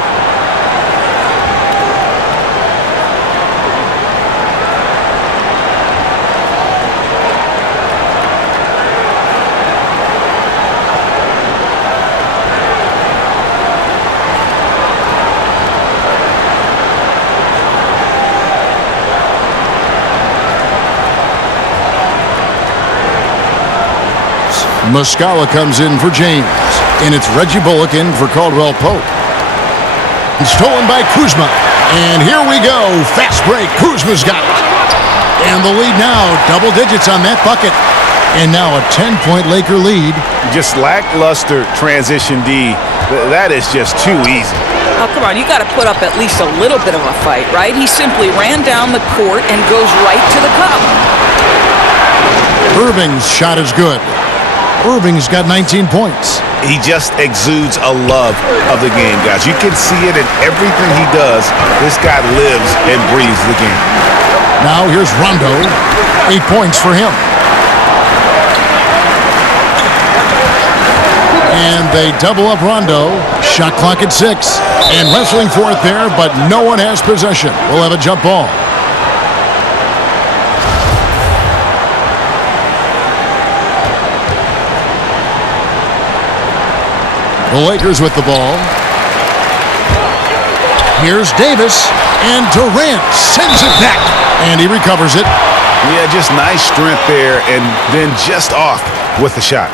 Muscala comes in for James, and it's Reggie Bullock in for Caldwell Pope. Stolen by Kuzma, and here we go. Fast break. Kuzma's got it. And the lead now, double digits on that bucket. And now a 10-point Laker lead. Just lackluster transition D. That is just too easy. Oh, come on, you got to put up at least a little bit of a fight, right? He simply ran down the court and goes right to the cup. Irving's shot is good. Irving's got 19 points. He just exudes a love of the game, guys. You can see it in everything he does. This guy lives and breathes the game. Now here's Rondo. 8 points for him. And they double up Rondo. Shot clock at 6. And wrestling for it there, but no one has possession. We'll have a jump ball. The Lakers with the ball. Here's Davis, And Durant sends it back. And he recovers it. Yeah, just nice strength there, and then just off with the shot.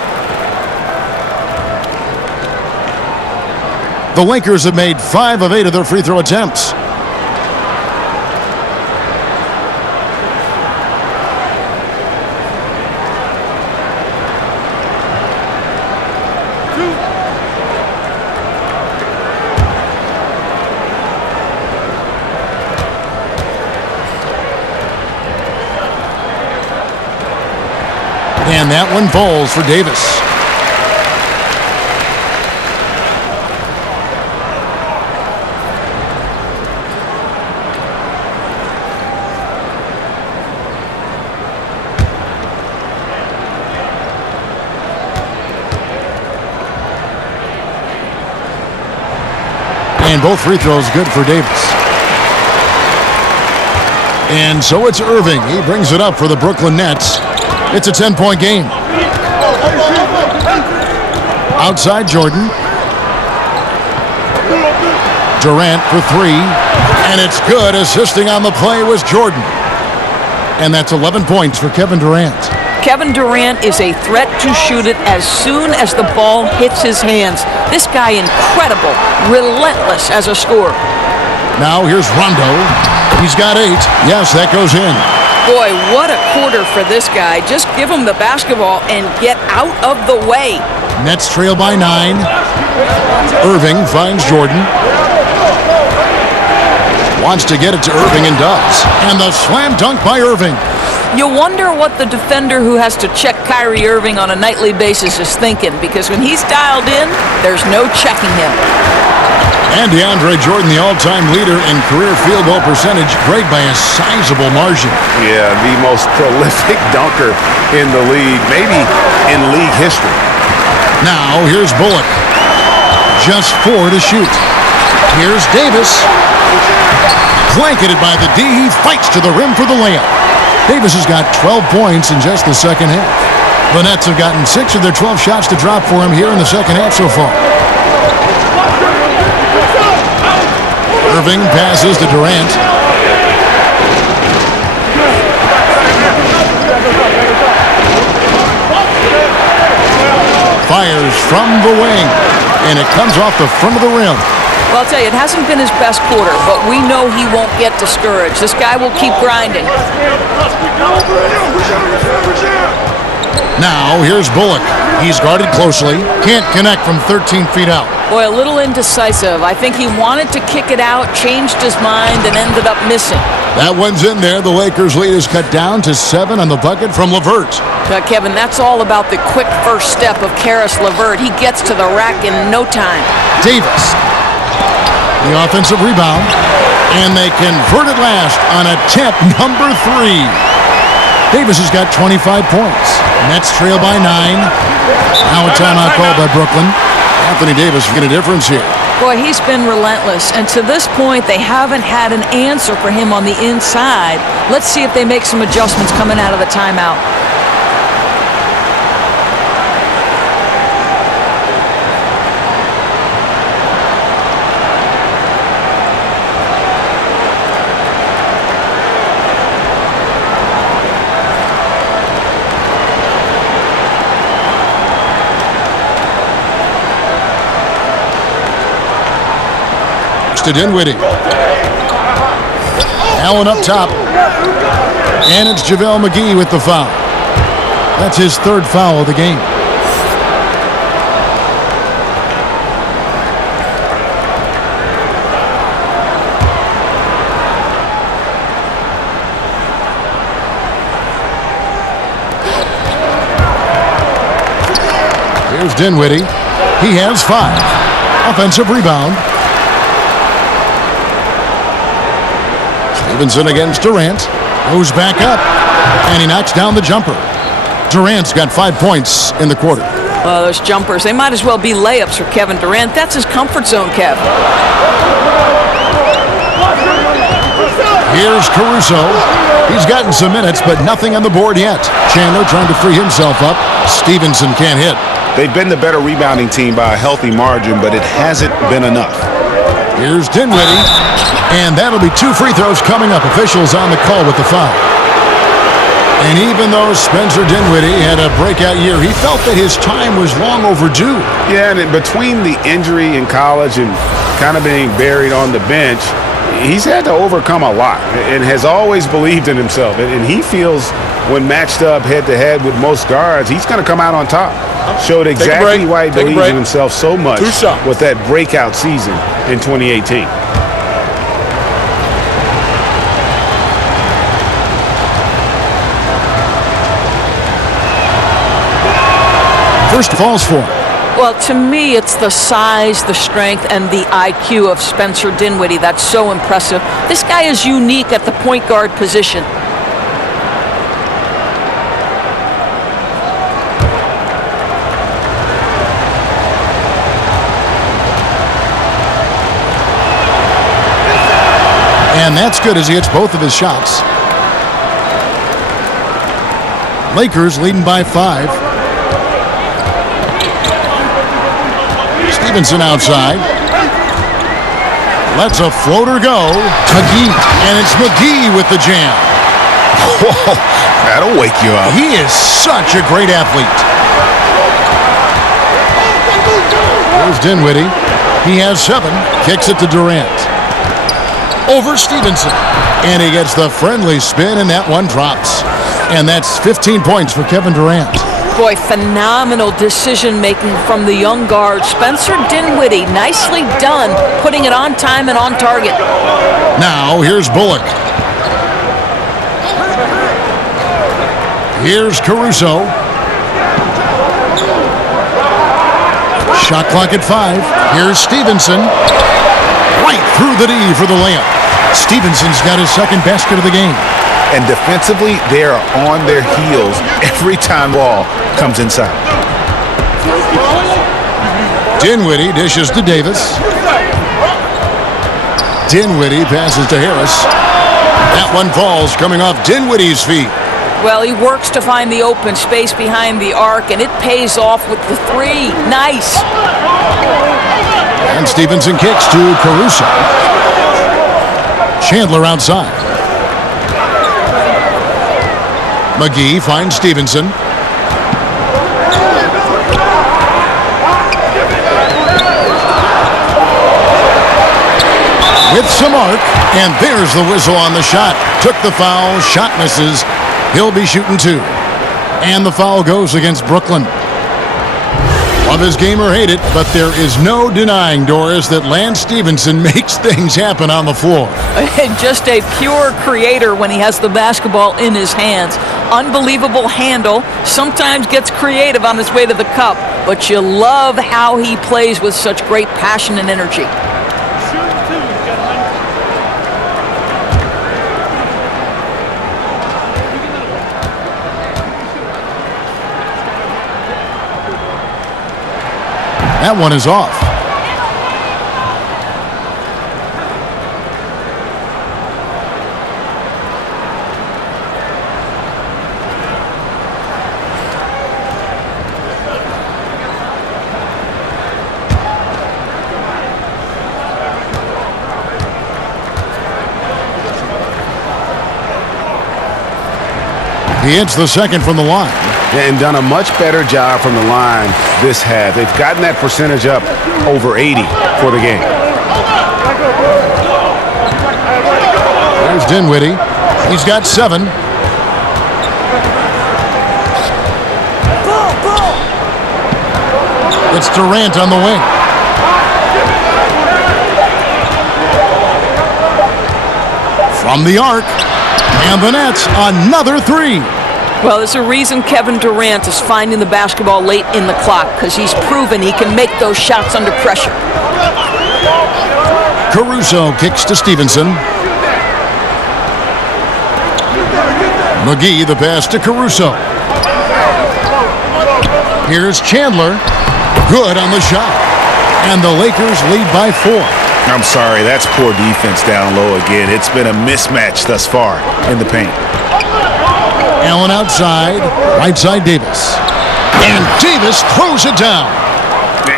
The Lakers have made 5 of 8 of their free throw attempts. And that one falls for Davis. And both free throws good for Davis. And so it's Irving. He brings it up for the Brooklyn Nets. It's a 10-point game. Outside Jordan. Durant for 3. And it's good. Assisting on the play was Jordan. And that's 11 points for Kevin Durant. Kevin Durant is a threat to shoot it as soon as the ball hits his hands. This guy incredible, relentless as a scorer. Now here's Rondo. He's got 8. Yes, that goes in. Boy, what a quarter for this guy. Just give him the basketball and get out of the way. Nets trail by 9. Irving finds Jordan. Wants to get it to Irving and does. And the slam dunk by Irving. You wonder what the defender who has to check Kyrie Irving on a nightly basis is thinking, because when he's dialed in, there's no checking him. And DeAndre Jordan, the all-time leader in career field goal percentage, great by a sizable margin. Yeah, the most prolific dunker in the league, maybe in league history. Now, here's Bullock. Just 4 to shoot. Here's Davis. Blanketed by the D. He fights to the rim for the layup. Davis has got 12 points in just the second half. The Nets have gotten 6 of their 12 shots to drop for him here in the second half so far. Irving passes to Durant. Fires from the wing, and it comes off the front of the rim. Well, I'll tell you, it hasn't been his best quarter, but we know he won't get discouraged. This guy will keep grinding. Now, here's Bullock. He's guarded closely. Can't connect from 13 feet out. Boy, a little indecisive. I think he wanted to kick it out, changed his mind, and ended up missing. That one's in there. The Lakers' lead is cut down to 7 on the bucket from LeVert. Kevin, that's all about the quick first step of Karis LeVert. He gets to the rack in no time. Davis. The offensive rebound. And they convert it last on attempt number 3. Davis has got 25 points. Nets trail by 9. Now a timeout called by Brooklyn. Anthony Davis making a difference here. Boy, he's been relentless. And to this point, they haven't had an answer for him on the inside. Let's see if they make some adjustments coming out of the timeout. To Dinwiddie. Allen up top. And it's JaVale McGee with the foul. That's his 3rd foul of the game. Here's Dinwiddie. He has 5. Offensive rebound. Stevenson against Durant. Goes back up. And he knocks down the jumper. Durant's got 5 points in the quarter. Those jumpers, they might as well be layups for Kevin Durant. That's his comfort zone, Kev. Here's Caruso. He's gotten some minutes, but nothing on the board yet. Chandler trying to free himself up. Stevenson can't hit. They've been the better rebounding team by a healthy margin, but it hasn't been enough. Here's Dinwiddie, and that'll be 2 free throws coming up. Officials on the call with the foul. And even though Spencer Dinwiddie had a breakout year, he felt that his time was long overdue. Yeah, and in between the injury in college and kind of being buried on the bench, he's had to overcome a lot and has always believed in himself. And he feels when matched up head-to-head with most guards, he's going to come out on top. Showed exactly why he believes in himself so much with that breakout season in 2018. First falls for him. Well, to me, it's the size, the strength, and the IQ of Spencer Dinwiddie that's so impressive. This guy is unique at the point guard position. And that's good as he hits both of his shots. Lakers leading by 5. Stevenson outside. Lets a floater go. McGee. And it's McGee with the jam. Whoa, that'll wake you up. He is such a great athlete. Here's Dinwiddie. He has 7. Kicks it to Durant. Over Stevenson. And he gets the friendly spin, and that one drops. And that's 15 points for Kevin Durant. Boy, phenomenal decision-making from the young guard. Spencer Dinwiddie, nicely done, putting it on time and on target. Now, here's Bullock. Here's Caruso. Shot clock at 5. Here's Stevenson. Right through the D for the layup. Stevenson's got his second basket of the game. And defensively, they are on their heels every time ball comes inside. Dinwiddie dishes to Davis. Dinwiddie passes to Harris. That one falls coming off Dinwiddie's feet. Well, he works to find the open space behind the arc, and it pays off with the 3. Nice. And Stevenson kicks to Caruso. Chandler outside. McGee finds Stevenson. With some arc, and there's the whistle on the shot. Took the foul, shot misses. He'll be shooting 2. And the foul goes against Brooklyn. Love his game or hate it, but there is no denying, Doris, that Lance Stevenson makes things happen on the floor. And just a pure creator when he has the basketball in his hands. Unbelievable handle, sometimes gets creative on his way to the cup, but you love how he plays with such great passion and energy. That one is off. He hits the second from the line. And done a much better job from the line this half. They've gotten that percentage up over 80 for the game. There's Dinwiddie. He's got 7. It's Durant on the wing. From the arc. And the Nets, another 3. Well, there's a reason Kevin Durant is finding the basketball late in the clock, because he's proven he can make those shots under pressure. Caruso kicks to Stevenson. McGee, the pass to Caruso. Here's Chandler. Good on the shot. And the Lakers lead by 4. I'm sorry, that's poor defense down low again. It's been a mismatch thus far in the paint. Allen outside, right side Davis. And Davis throws it down.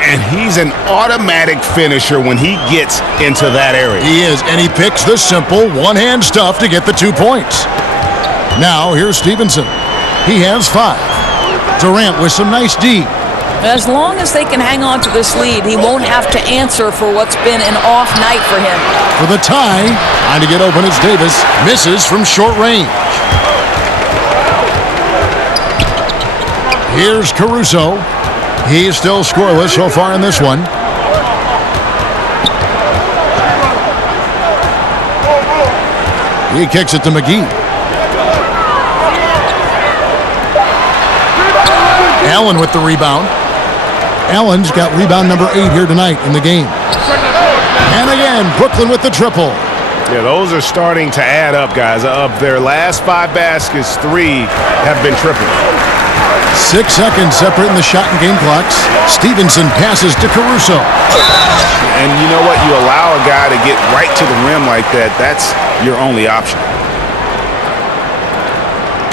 And he's an automatic finisher when he gets into that area. He is, and he picks the simple one-hand stuff to get the 2 points. Now, here's Stevenson. He has 5. Durant with some nice D. As long as they can hang on to this lead, he won't have to answer for what's been an off night for him. For the tie, trying to get open as Davis misses from short range. Here's Caruso. He's still scoreless so far in this one. He kicks it to McGee. Allen with the rebound. Allen's got rebound number 8 here tonight in the game. And again, Brooklyn with the triple. Yeah, those are starting to add up, guys. Of their last 5 baskets, 3 have been triple. 6 seconds separating the shot and game clocks. Stevenson passes to Caruso. And you know what? You allow a guy to get right to the rim like that, that's your only option.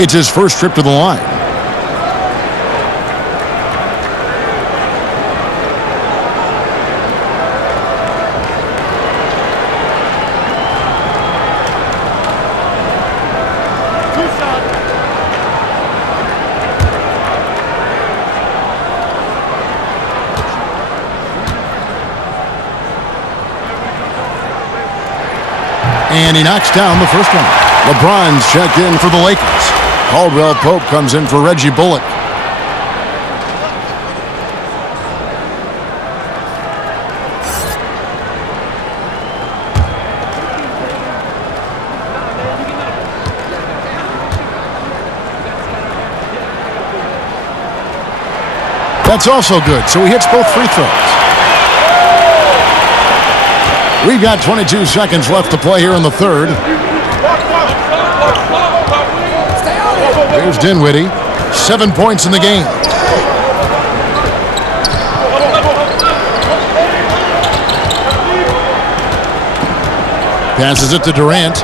It's his first trip to the line. And he knocks down the first one. LeBron's checked in for the Lakers. Caldwell Pope comes in for Reggie Bullock. That's also good, so he hits both free throws. We've got 22 seconds left to play here in the third. Here's Dinwiddie. 7 points in the game. Passes it to Durant.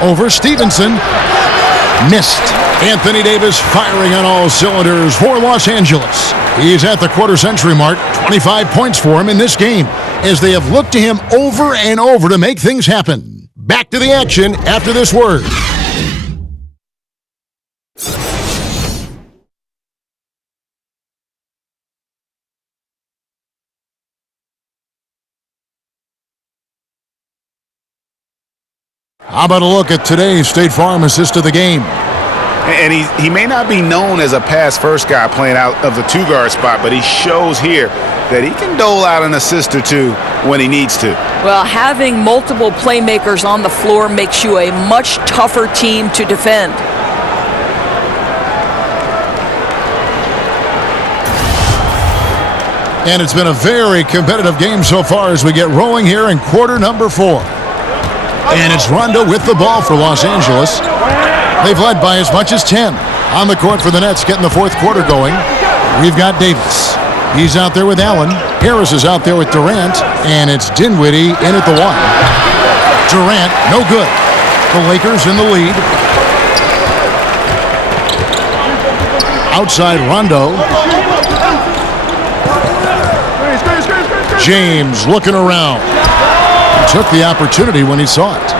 Over Stevenson. Missed. Anthony Davis firing on all cylinders for Los Angeles. He's at the quarter-century mark. 25 points for him in this game, as they have looked to him over and over to make things happen. Back to the action after this word. How about a look at today's State Farm assist of the game? And he may not be known as a pass-first guy playing out of the 2-guard spot, but he shows here that he can dole out an assist or 2 when he needs to. Well, having multiple playmakers on the floor makes you a much tougher team to defend. And it's been a very competitive game so far as we get rolling here in quarter number 4. And it's Rondo with the ball for Los Angeles. They've led by as much as 10. On the court for the Nets, getting the fourth quarter going. We've got Davis. He's out there with Allen. Harris is out there with Durant. And it's Dinwiddie in at the 1. Durant, no good. The Lakers in the lead. Outside Rondo. James looking around. Took the opportunity when he saw it.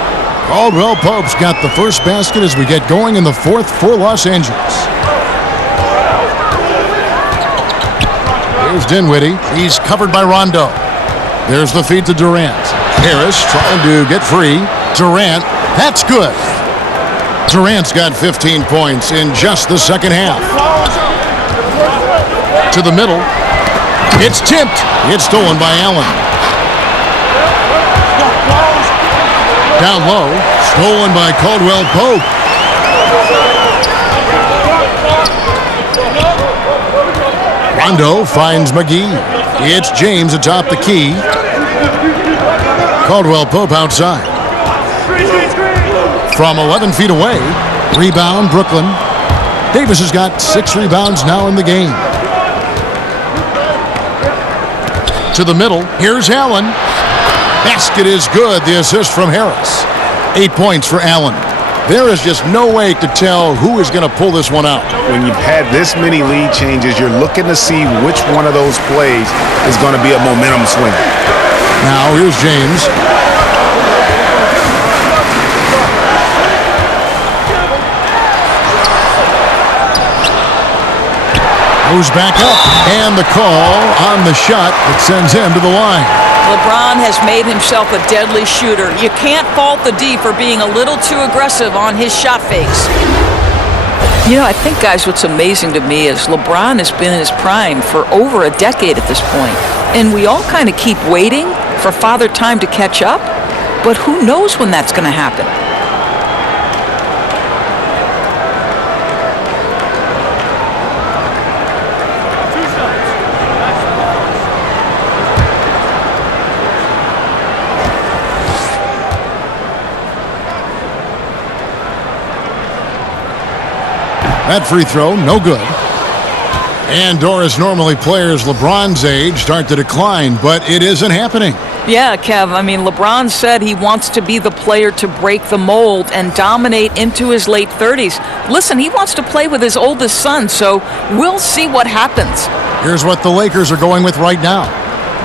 Caldwell Pope's got the first basket as we get going in the fourth for Los Angeles. Here's Dinwiddie. He's covered by Rondo. There's the feed to Durant. Harris trying to get free. Durant, that's good. Durant's got 15 points in just the second half. To the middle. It's tipped. It's stolen by Allen. Down low, stolen by Caldwell Pope. Rondo finds McGee. It's James atop the key. Caldwell Pope outside. From 11 feet away, rebound Brooklyn. Davis has got 6 rebounds now in the game. To the middle, here's Allen. Basket is good. The assist from Harris. 8 points for Allen. There is just no way to tell who is going to pull this one out. When you've had this many lead changes, you're looking to see which one of those plays is going to be a momentum swinger. Now here's James. Goes back up, and the call on the shot that sends him to the line. LeBron has made himself a deadly shooter. You can't fault the D for being a little too aggressive on his shot fakes. You know, I think, guys, what's amazing to me is LeBron has been in his prime for over a decade at this point. And we all kind of keep waiting for Father Time to catch up, but who knows when that's going to happen. That free throw, no good. And Doris, normally players LeBron's age start to decline, but it isn't happening. Yeah, Kev, I mean, LeBron said he wants to be the player to break the mold and dominate into his late 30s. Listen, he wants to play with his oldest son, so we'll see what happens. Here's what the Lakers are going with right now.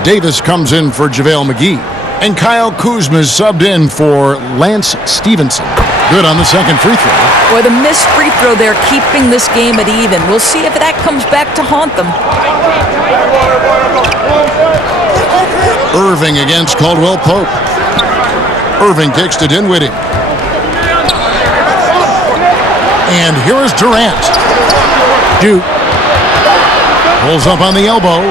Davis comes in for JaVale McGee, and Kyle Kuzma's subbed in for Lance Stevenson. Good on the second free throw. Boy, the missed free throw there, keeping this game at even. We'll see if that comes back to haunt them. Irving against Caldwell Pope. Irving kicks to Dinwiddie. And here is Durant. Duke pulls up on the elbow,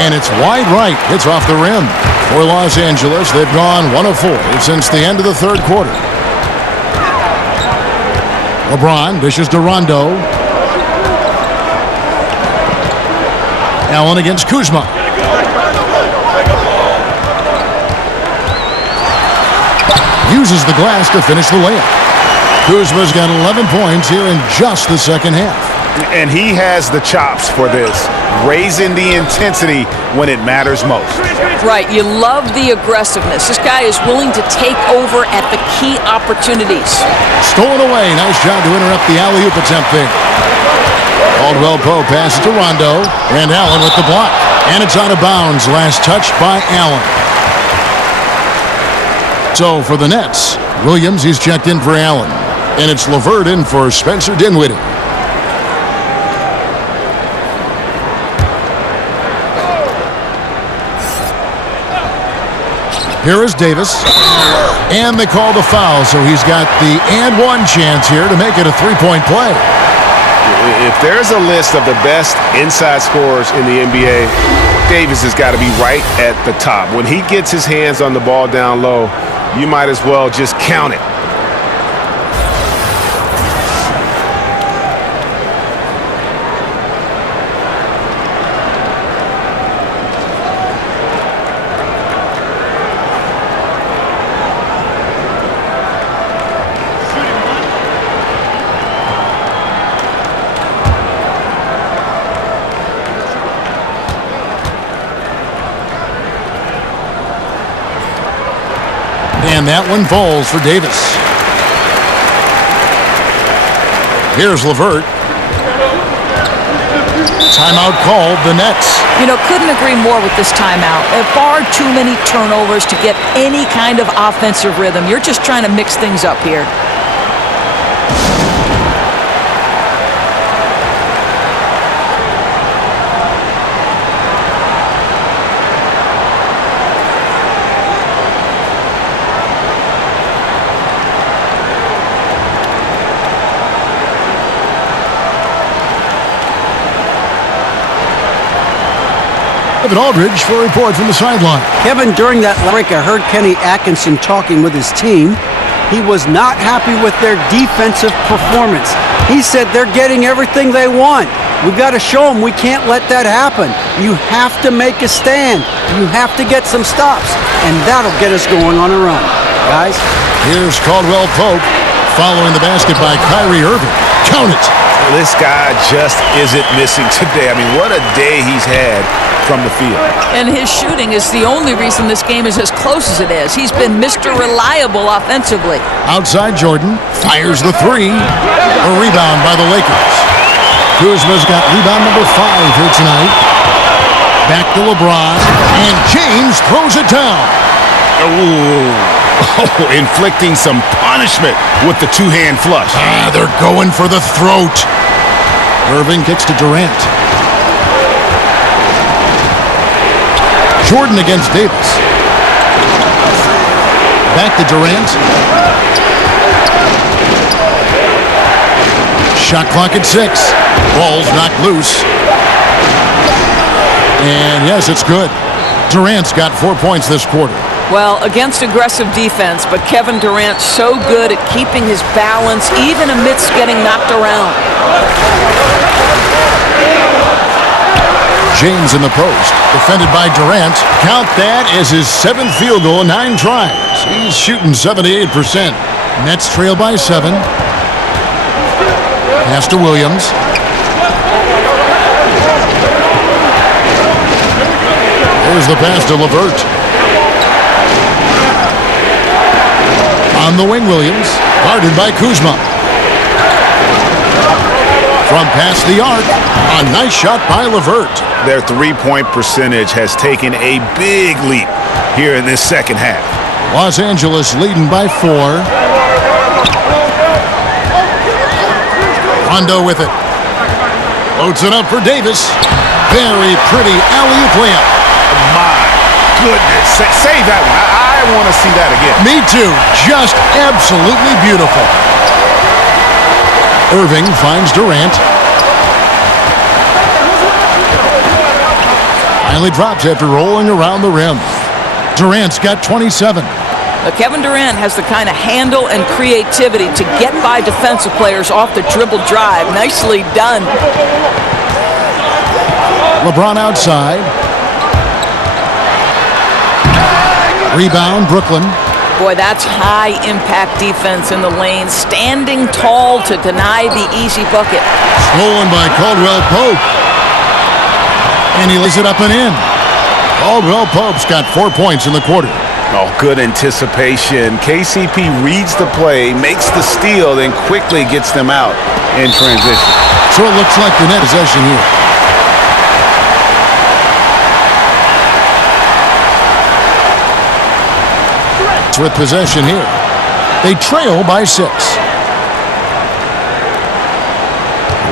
and it's wide right. It's off the rim. For Los Angeles, they've gone 1 of 4 since the end of the third quarter. LeBron dishes to Rondo. Allen against Kuzma. Uses the glass to finish the layup. Kuzma's got 11 points here in just the second half. And he has the chops for this, raising the intensity when it matters most. Right, you love the aggressiveness. This guy is willing to take over at the key opportunities. Stolen away. Nice job to interrupt the alley-oop attempt there. Caldwell Pope passes to Rondo, and Allen with the block. And it's out of bounds. Last touch by Allen. So for the Nets, Williams, he's checked in for Allen. And it's LeVert in for Spencer Dinwiddie. Here is Davis. And they call the foul, so he's got the and one chance here to make it a three-point play. If there's a list of the best inside scorers in the NBA, Davis has got to be right at the top. When he gets his hands on the ball down low, you might as well just count it. And that one falls for Davis. Here's LeVert. Timeout called, the Nets. You know, couldn't agree more with this timeout. Far too many turnovers to get any kind of offensive rhythm. You're just trying to mix things up here. Aldridge for a report from the sideline. Kevin, during that break, I heard Kenny Atkinson talking with his team. He was not happy with their defensive performance. He said they're getting everything they want. We've got to show them we can't let that happen. You have to make a stand. You have to get some stops, and that'll get us going on a run. Guys? Here's Caldwell Pope following the basket by Kyrie Irving. Count it. This guy just isn't missing today. I mean, what a day he's had from the field. And his shooting is the only reason this game is as close as it is. He's been Mr. Reliable offensively. Outside Jordan, fires the three. A rebound by the Lakers. Kuzma's got rebound number 5 here tonight. Back to LeBron, and James throws it down. Inflicting some punishment with the two-hand flush. They're going for the throat. Irving kicks to Durant. Jordan against Davis. Back to Durant. Shot clock at 6. Ball's knocked loose. And yes, it's good. Durant's got 4 points this quarter. Well, against aggressive defense, but Kevin Durant so good at keeping his balance even amidst getting knocked around. James in the post, defended by Durant. Count that as his 7th field goal in 9 tries. He's shooting 78%. Nets trail by 7. Pass to Williams. There's the pass to LeVert. On the wing, Williams, guarded by Kuzma. From past the arc, a nice shot by LeVert. Their three-point percentage has taken a big leap here in this second half. Los Angeles leading by 4. Rondo with it. Loads it up for Davis. Very pretty alley-oop layup. My goodness. Save that one. I want to see that again. Me too. Just absolutely beautiful. Irving finds Durant. Finally drops after rolling around the rim. Durant's got 27. But Kevin Durant has the kind of handle and creativity to get by defensive players off the dribble drive. Nicely done. LeBron outside. Rebound, Brooklyn. Boy, that's high-impact defense in the lane. Standing tall to deny the easy bucket. Stolen by Caldwell Pope. And he lays it up and in. Caldwell Pope's got 4 points in the quarter. Oh, good anticipation. KCP reads the play, makes the steal, then quickly gets them out in transition. So it looks like the net possession here. With possession here. They trail by 6.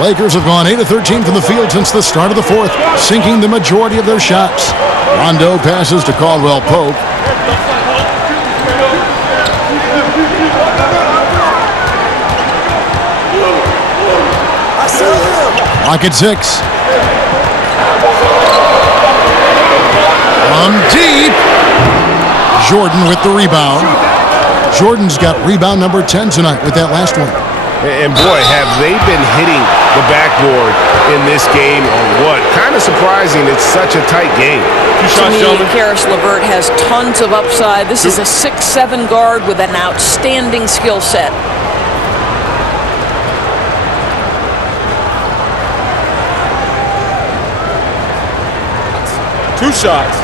Lakers have gone 8 of 13 from the field since the start of the 4th, sinking the majority of their shots. Rondo passes to Caldwell Pope. Clock at 6. From deep. Jordan with the rebound. Jordan's got rebound number 10 tonight with that last one. And boy, have they been hitting the backboard in this game or what? Kind of surprising. It's such a tight game. To me, Karis LeVert has tons of upside. This is a 6'7" guard with an outstanding skill set. Two shots.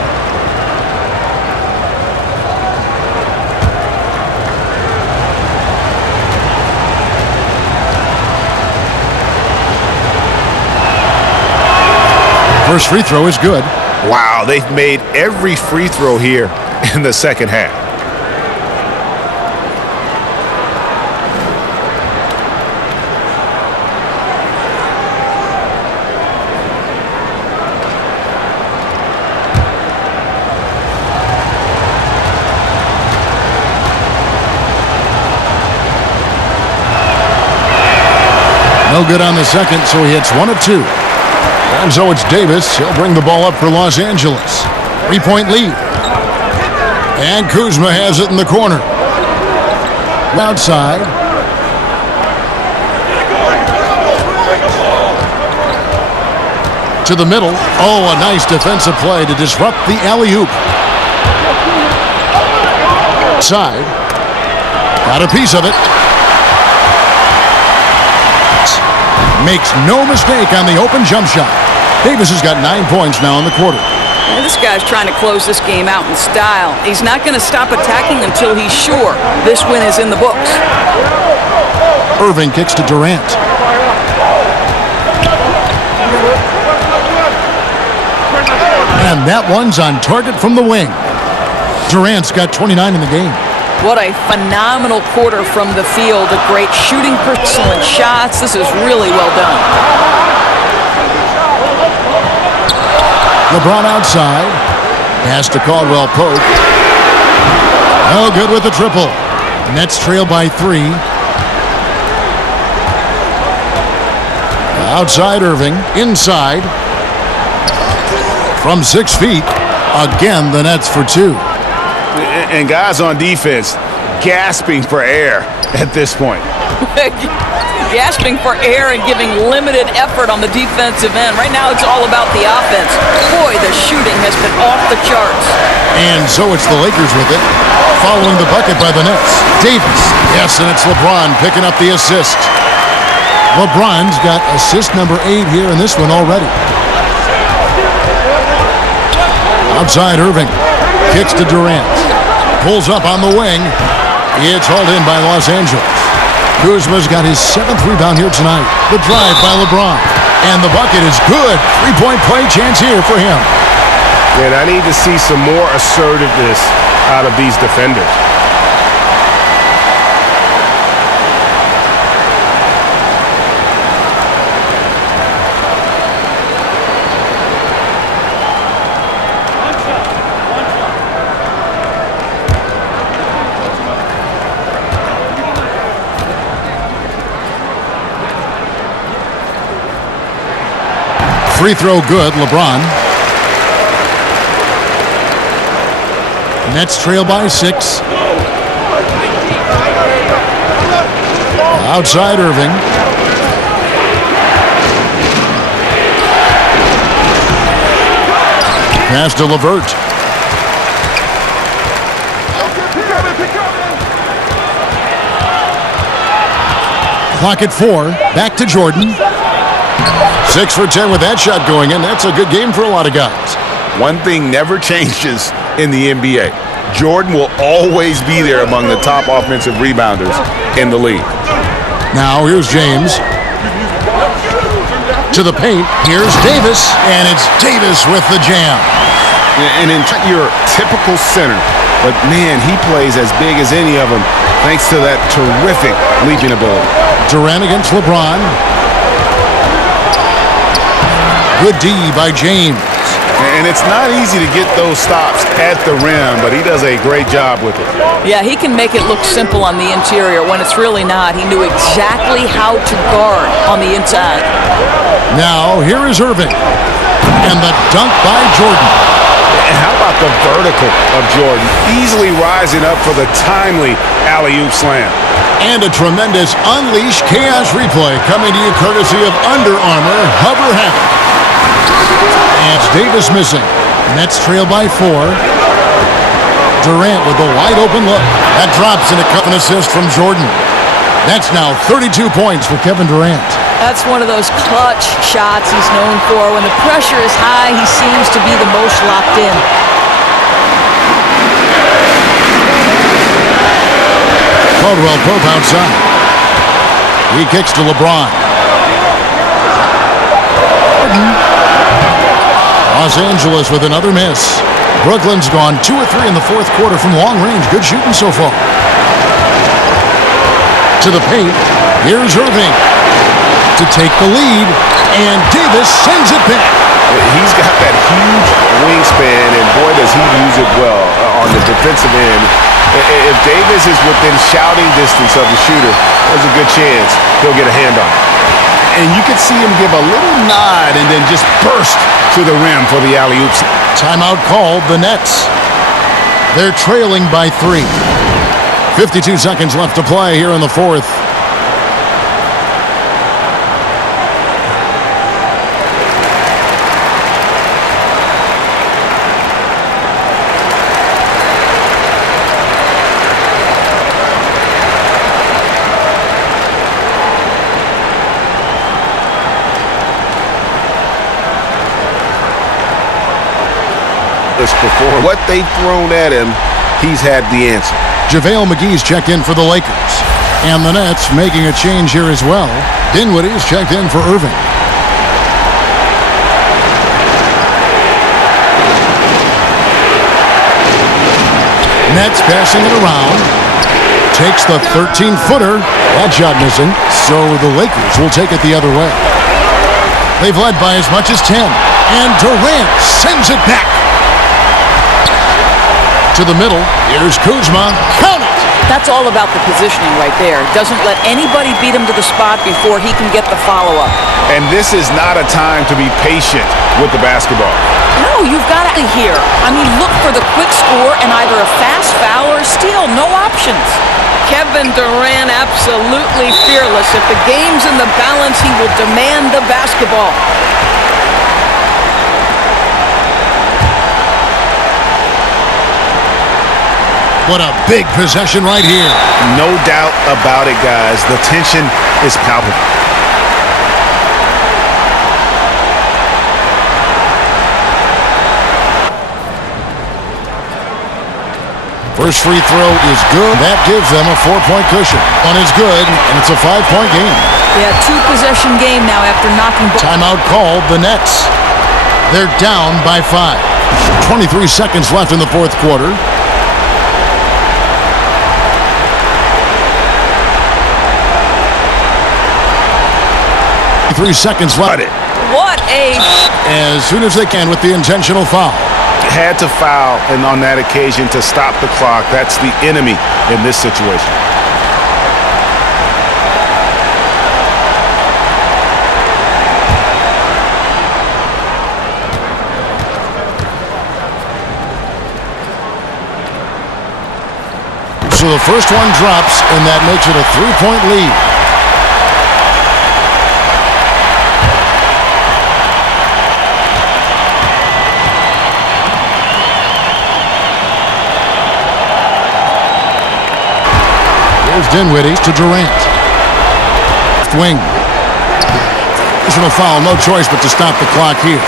First free throw is good. Wow, they've made every free throw here in the second half. No good on the second, so he hits 1 of 2. And so it's Davis. He'll bring the ball up for Los Angeles. 3-point lead. And Kuzma has it in the corner. Outside. To the middle. Oh, a nice defensive play to disrupt the alley-oop. Side. Got a piece of it. Makes no mistake on the open jump shot. Davis has got 9 points now in the quarter. Yeah, this guy's trying to close this game out in style. He's not going to stop attacking until he's sure this win is in the books. Irving kicks to Durant. And that one's on target from the wing. Durant's got 29 in the game. What a phenomenal quarter from the field. A great shooting, excellent shots. This is really well done. LeBron outside. Pass to Caldwell Pope. Oh, good with the triple. Nets trail by 3. Outside Irving. Inside. From 6 feet. Again, the Nets for 2. And guys on defense gasping for air at this point. Gasping for air and giving limited effort on the defensive end. Right now it's all about the offense. Boy, the shooting has been off the charts. And so it's the Lakers with it, following the bucket by the Nets. Davis. Yes, and it's LeBron picking up the assist. LeBron's got assist number 8 here in this one already. Outside Irving. Kicks to Durant. Pulls up on the wing. It's hauled in by Los Angeles. Kuzma's got his 7th rebound here tonight. The drive by LeBron. And the bucket is good. 3-point play chance here for him. And I need to see some more assertiveness out of these defenders. Free throw good, LeBron. Nets trail by 6. Outside Irving. Pass to LeVert. Clock at 4. Back to Jordan. 6 for 10 with that shot going in. That's a good game for a lot of guys. One thing never changes in the NBA. Jordan will always be there among the top offensive rebounders in the league. Now here's James. To the paint. Here's Davis. And it's Davis with the jam. And in your typical center, but man, he plays as big as any of them thanks to that terrific leaping ability. Durant against LeBron. Good D by James. And it's not easy to get those stops at the rim, but he does a great job with it. Yeah, he can make it look simple on the interior when it's really not. He knew exactly how to guard on the inside. Now, here is Irving. And the dunk by Jordan. And how about the vertical of Jordan, easily rising up for the timely alley-oop slam. And a tremendous Unleash Chaos replay coming to you courtesy of Under Armour Hover Hammock. And it's Davis missing. Nets trail by 4. Durant with the wide open look. That drops in a cup and assist from Jordan. That's now 32 points for Kevin Durant. That's one of those clutch shots he's known for. When the pressure is high, he seems to be the most locked in. Caldwell Pope outside. He kicks to LeBron. Los Angeles with another miss. Brooklyn's gone 2 of 3 in the 4th quarter from long range. Good shooting so far. To the paint. Here's Irving to take the lead. And Davis sends it back. He's got that huge wingspan, and boy, does he use it well on the defensive end. If Davis is within shouting distance of the shooter, there's a good chance he'll get a hand on it. And you can see him give a little nod and then just burst to the rim for the alley-oops. Timeout called, the Nets. They're trailing by 3. 52 seconds left to play here in the 4th. flawless performance. What they've thrown at him, he's had the answer. JaVale McGee's checked in for the Lakers. And the Nets making a change here as well. Dinwiddie's checked in for Irving. Nets passing it around. Takes the 13-footer. That shot missing. So the Lakers will take it the other way. They've led by as much as 10. And Durant sends it back. To the middle. Here's Kuzma. Count it! That's all about the positioning right there. Doesn't let anybody beat him to the spot before he can get the follow-up. And this is not a time to be patient with the basketball. No, you've got to here. I mean, look for the quick score and either a fast foul or a steal. No options. Kevin Durant absolutely fearless. If the game's in the balance, he will demand the basketball. What a big possession right here. No doubt about it, guys. The tension is palpable. First free throw is good. That gives them a 4-point cushion. One is good, and it's a 5-point game. Yeah, 2-possession game now after knocking. Timeout called the Nets. They're down by 5. 23 seconds left in the fourth quarter. 3 seconds left. What a... As soon as they can with the intentional foul. Had to foul, and on that occasion to stop the clock. That's the enemy in this situation. So the first one drops, and that makes it a 3-point lead. Here's Dinwiddie to Durant. Left wing. Personal foul, no choice but to stop the clock here.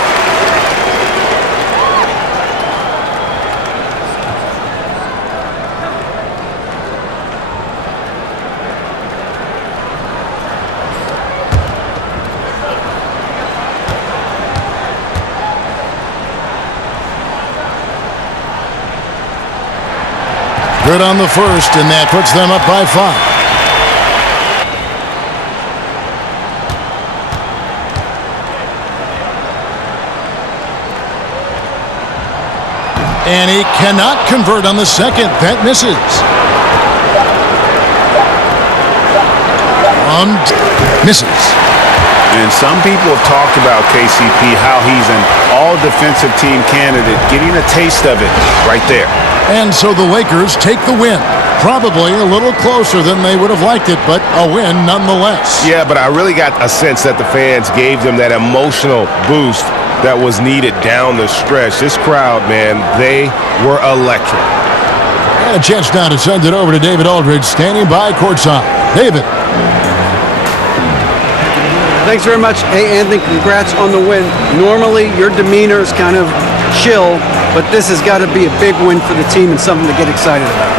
Good on the first, and that puts them up by 5. And he cannot convert on the second. That misses. Misses. And some people have talked about KCP, how he's an all-defensive team candidate, getting a taste of it right there. And so the Lakers take the win. Probably a little closer than they would have liked it, but a win nonetheless. Yeah, but I really got a sense that the fans gave them that emotional boost that was needed down the stretch. This crowd, man, they were electric. And a chance now to send it over to David Aldridge, standing by courtside. David. Thanks very much. Hey, Anthony, congrats on the win. Normally, your demeanor is kind of chill, but this has got to be a big win for the team and something to get excited about.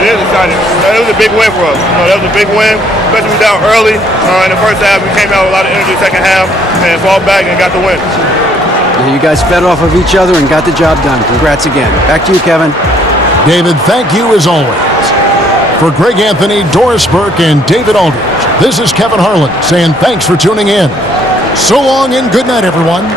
It is exciting. That was a big win for us. That was a big win, especially we were down early. In the first half, we came out with a lot of energy second half and fought back and got the win. You guys fed off of each other and got the job done. Congrats again. Back to you, Kevin. David, thank you as always. For Greg Anthony, Doris Burke, and David Aldridge, this is Kevin Harlan saying thanks for tuning in. So long and good night, everyone.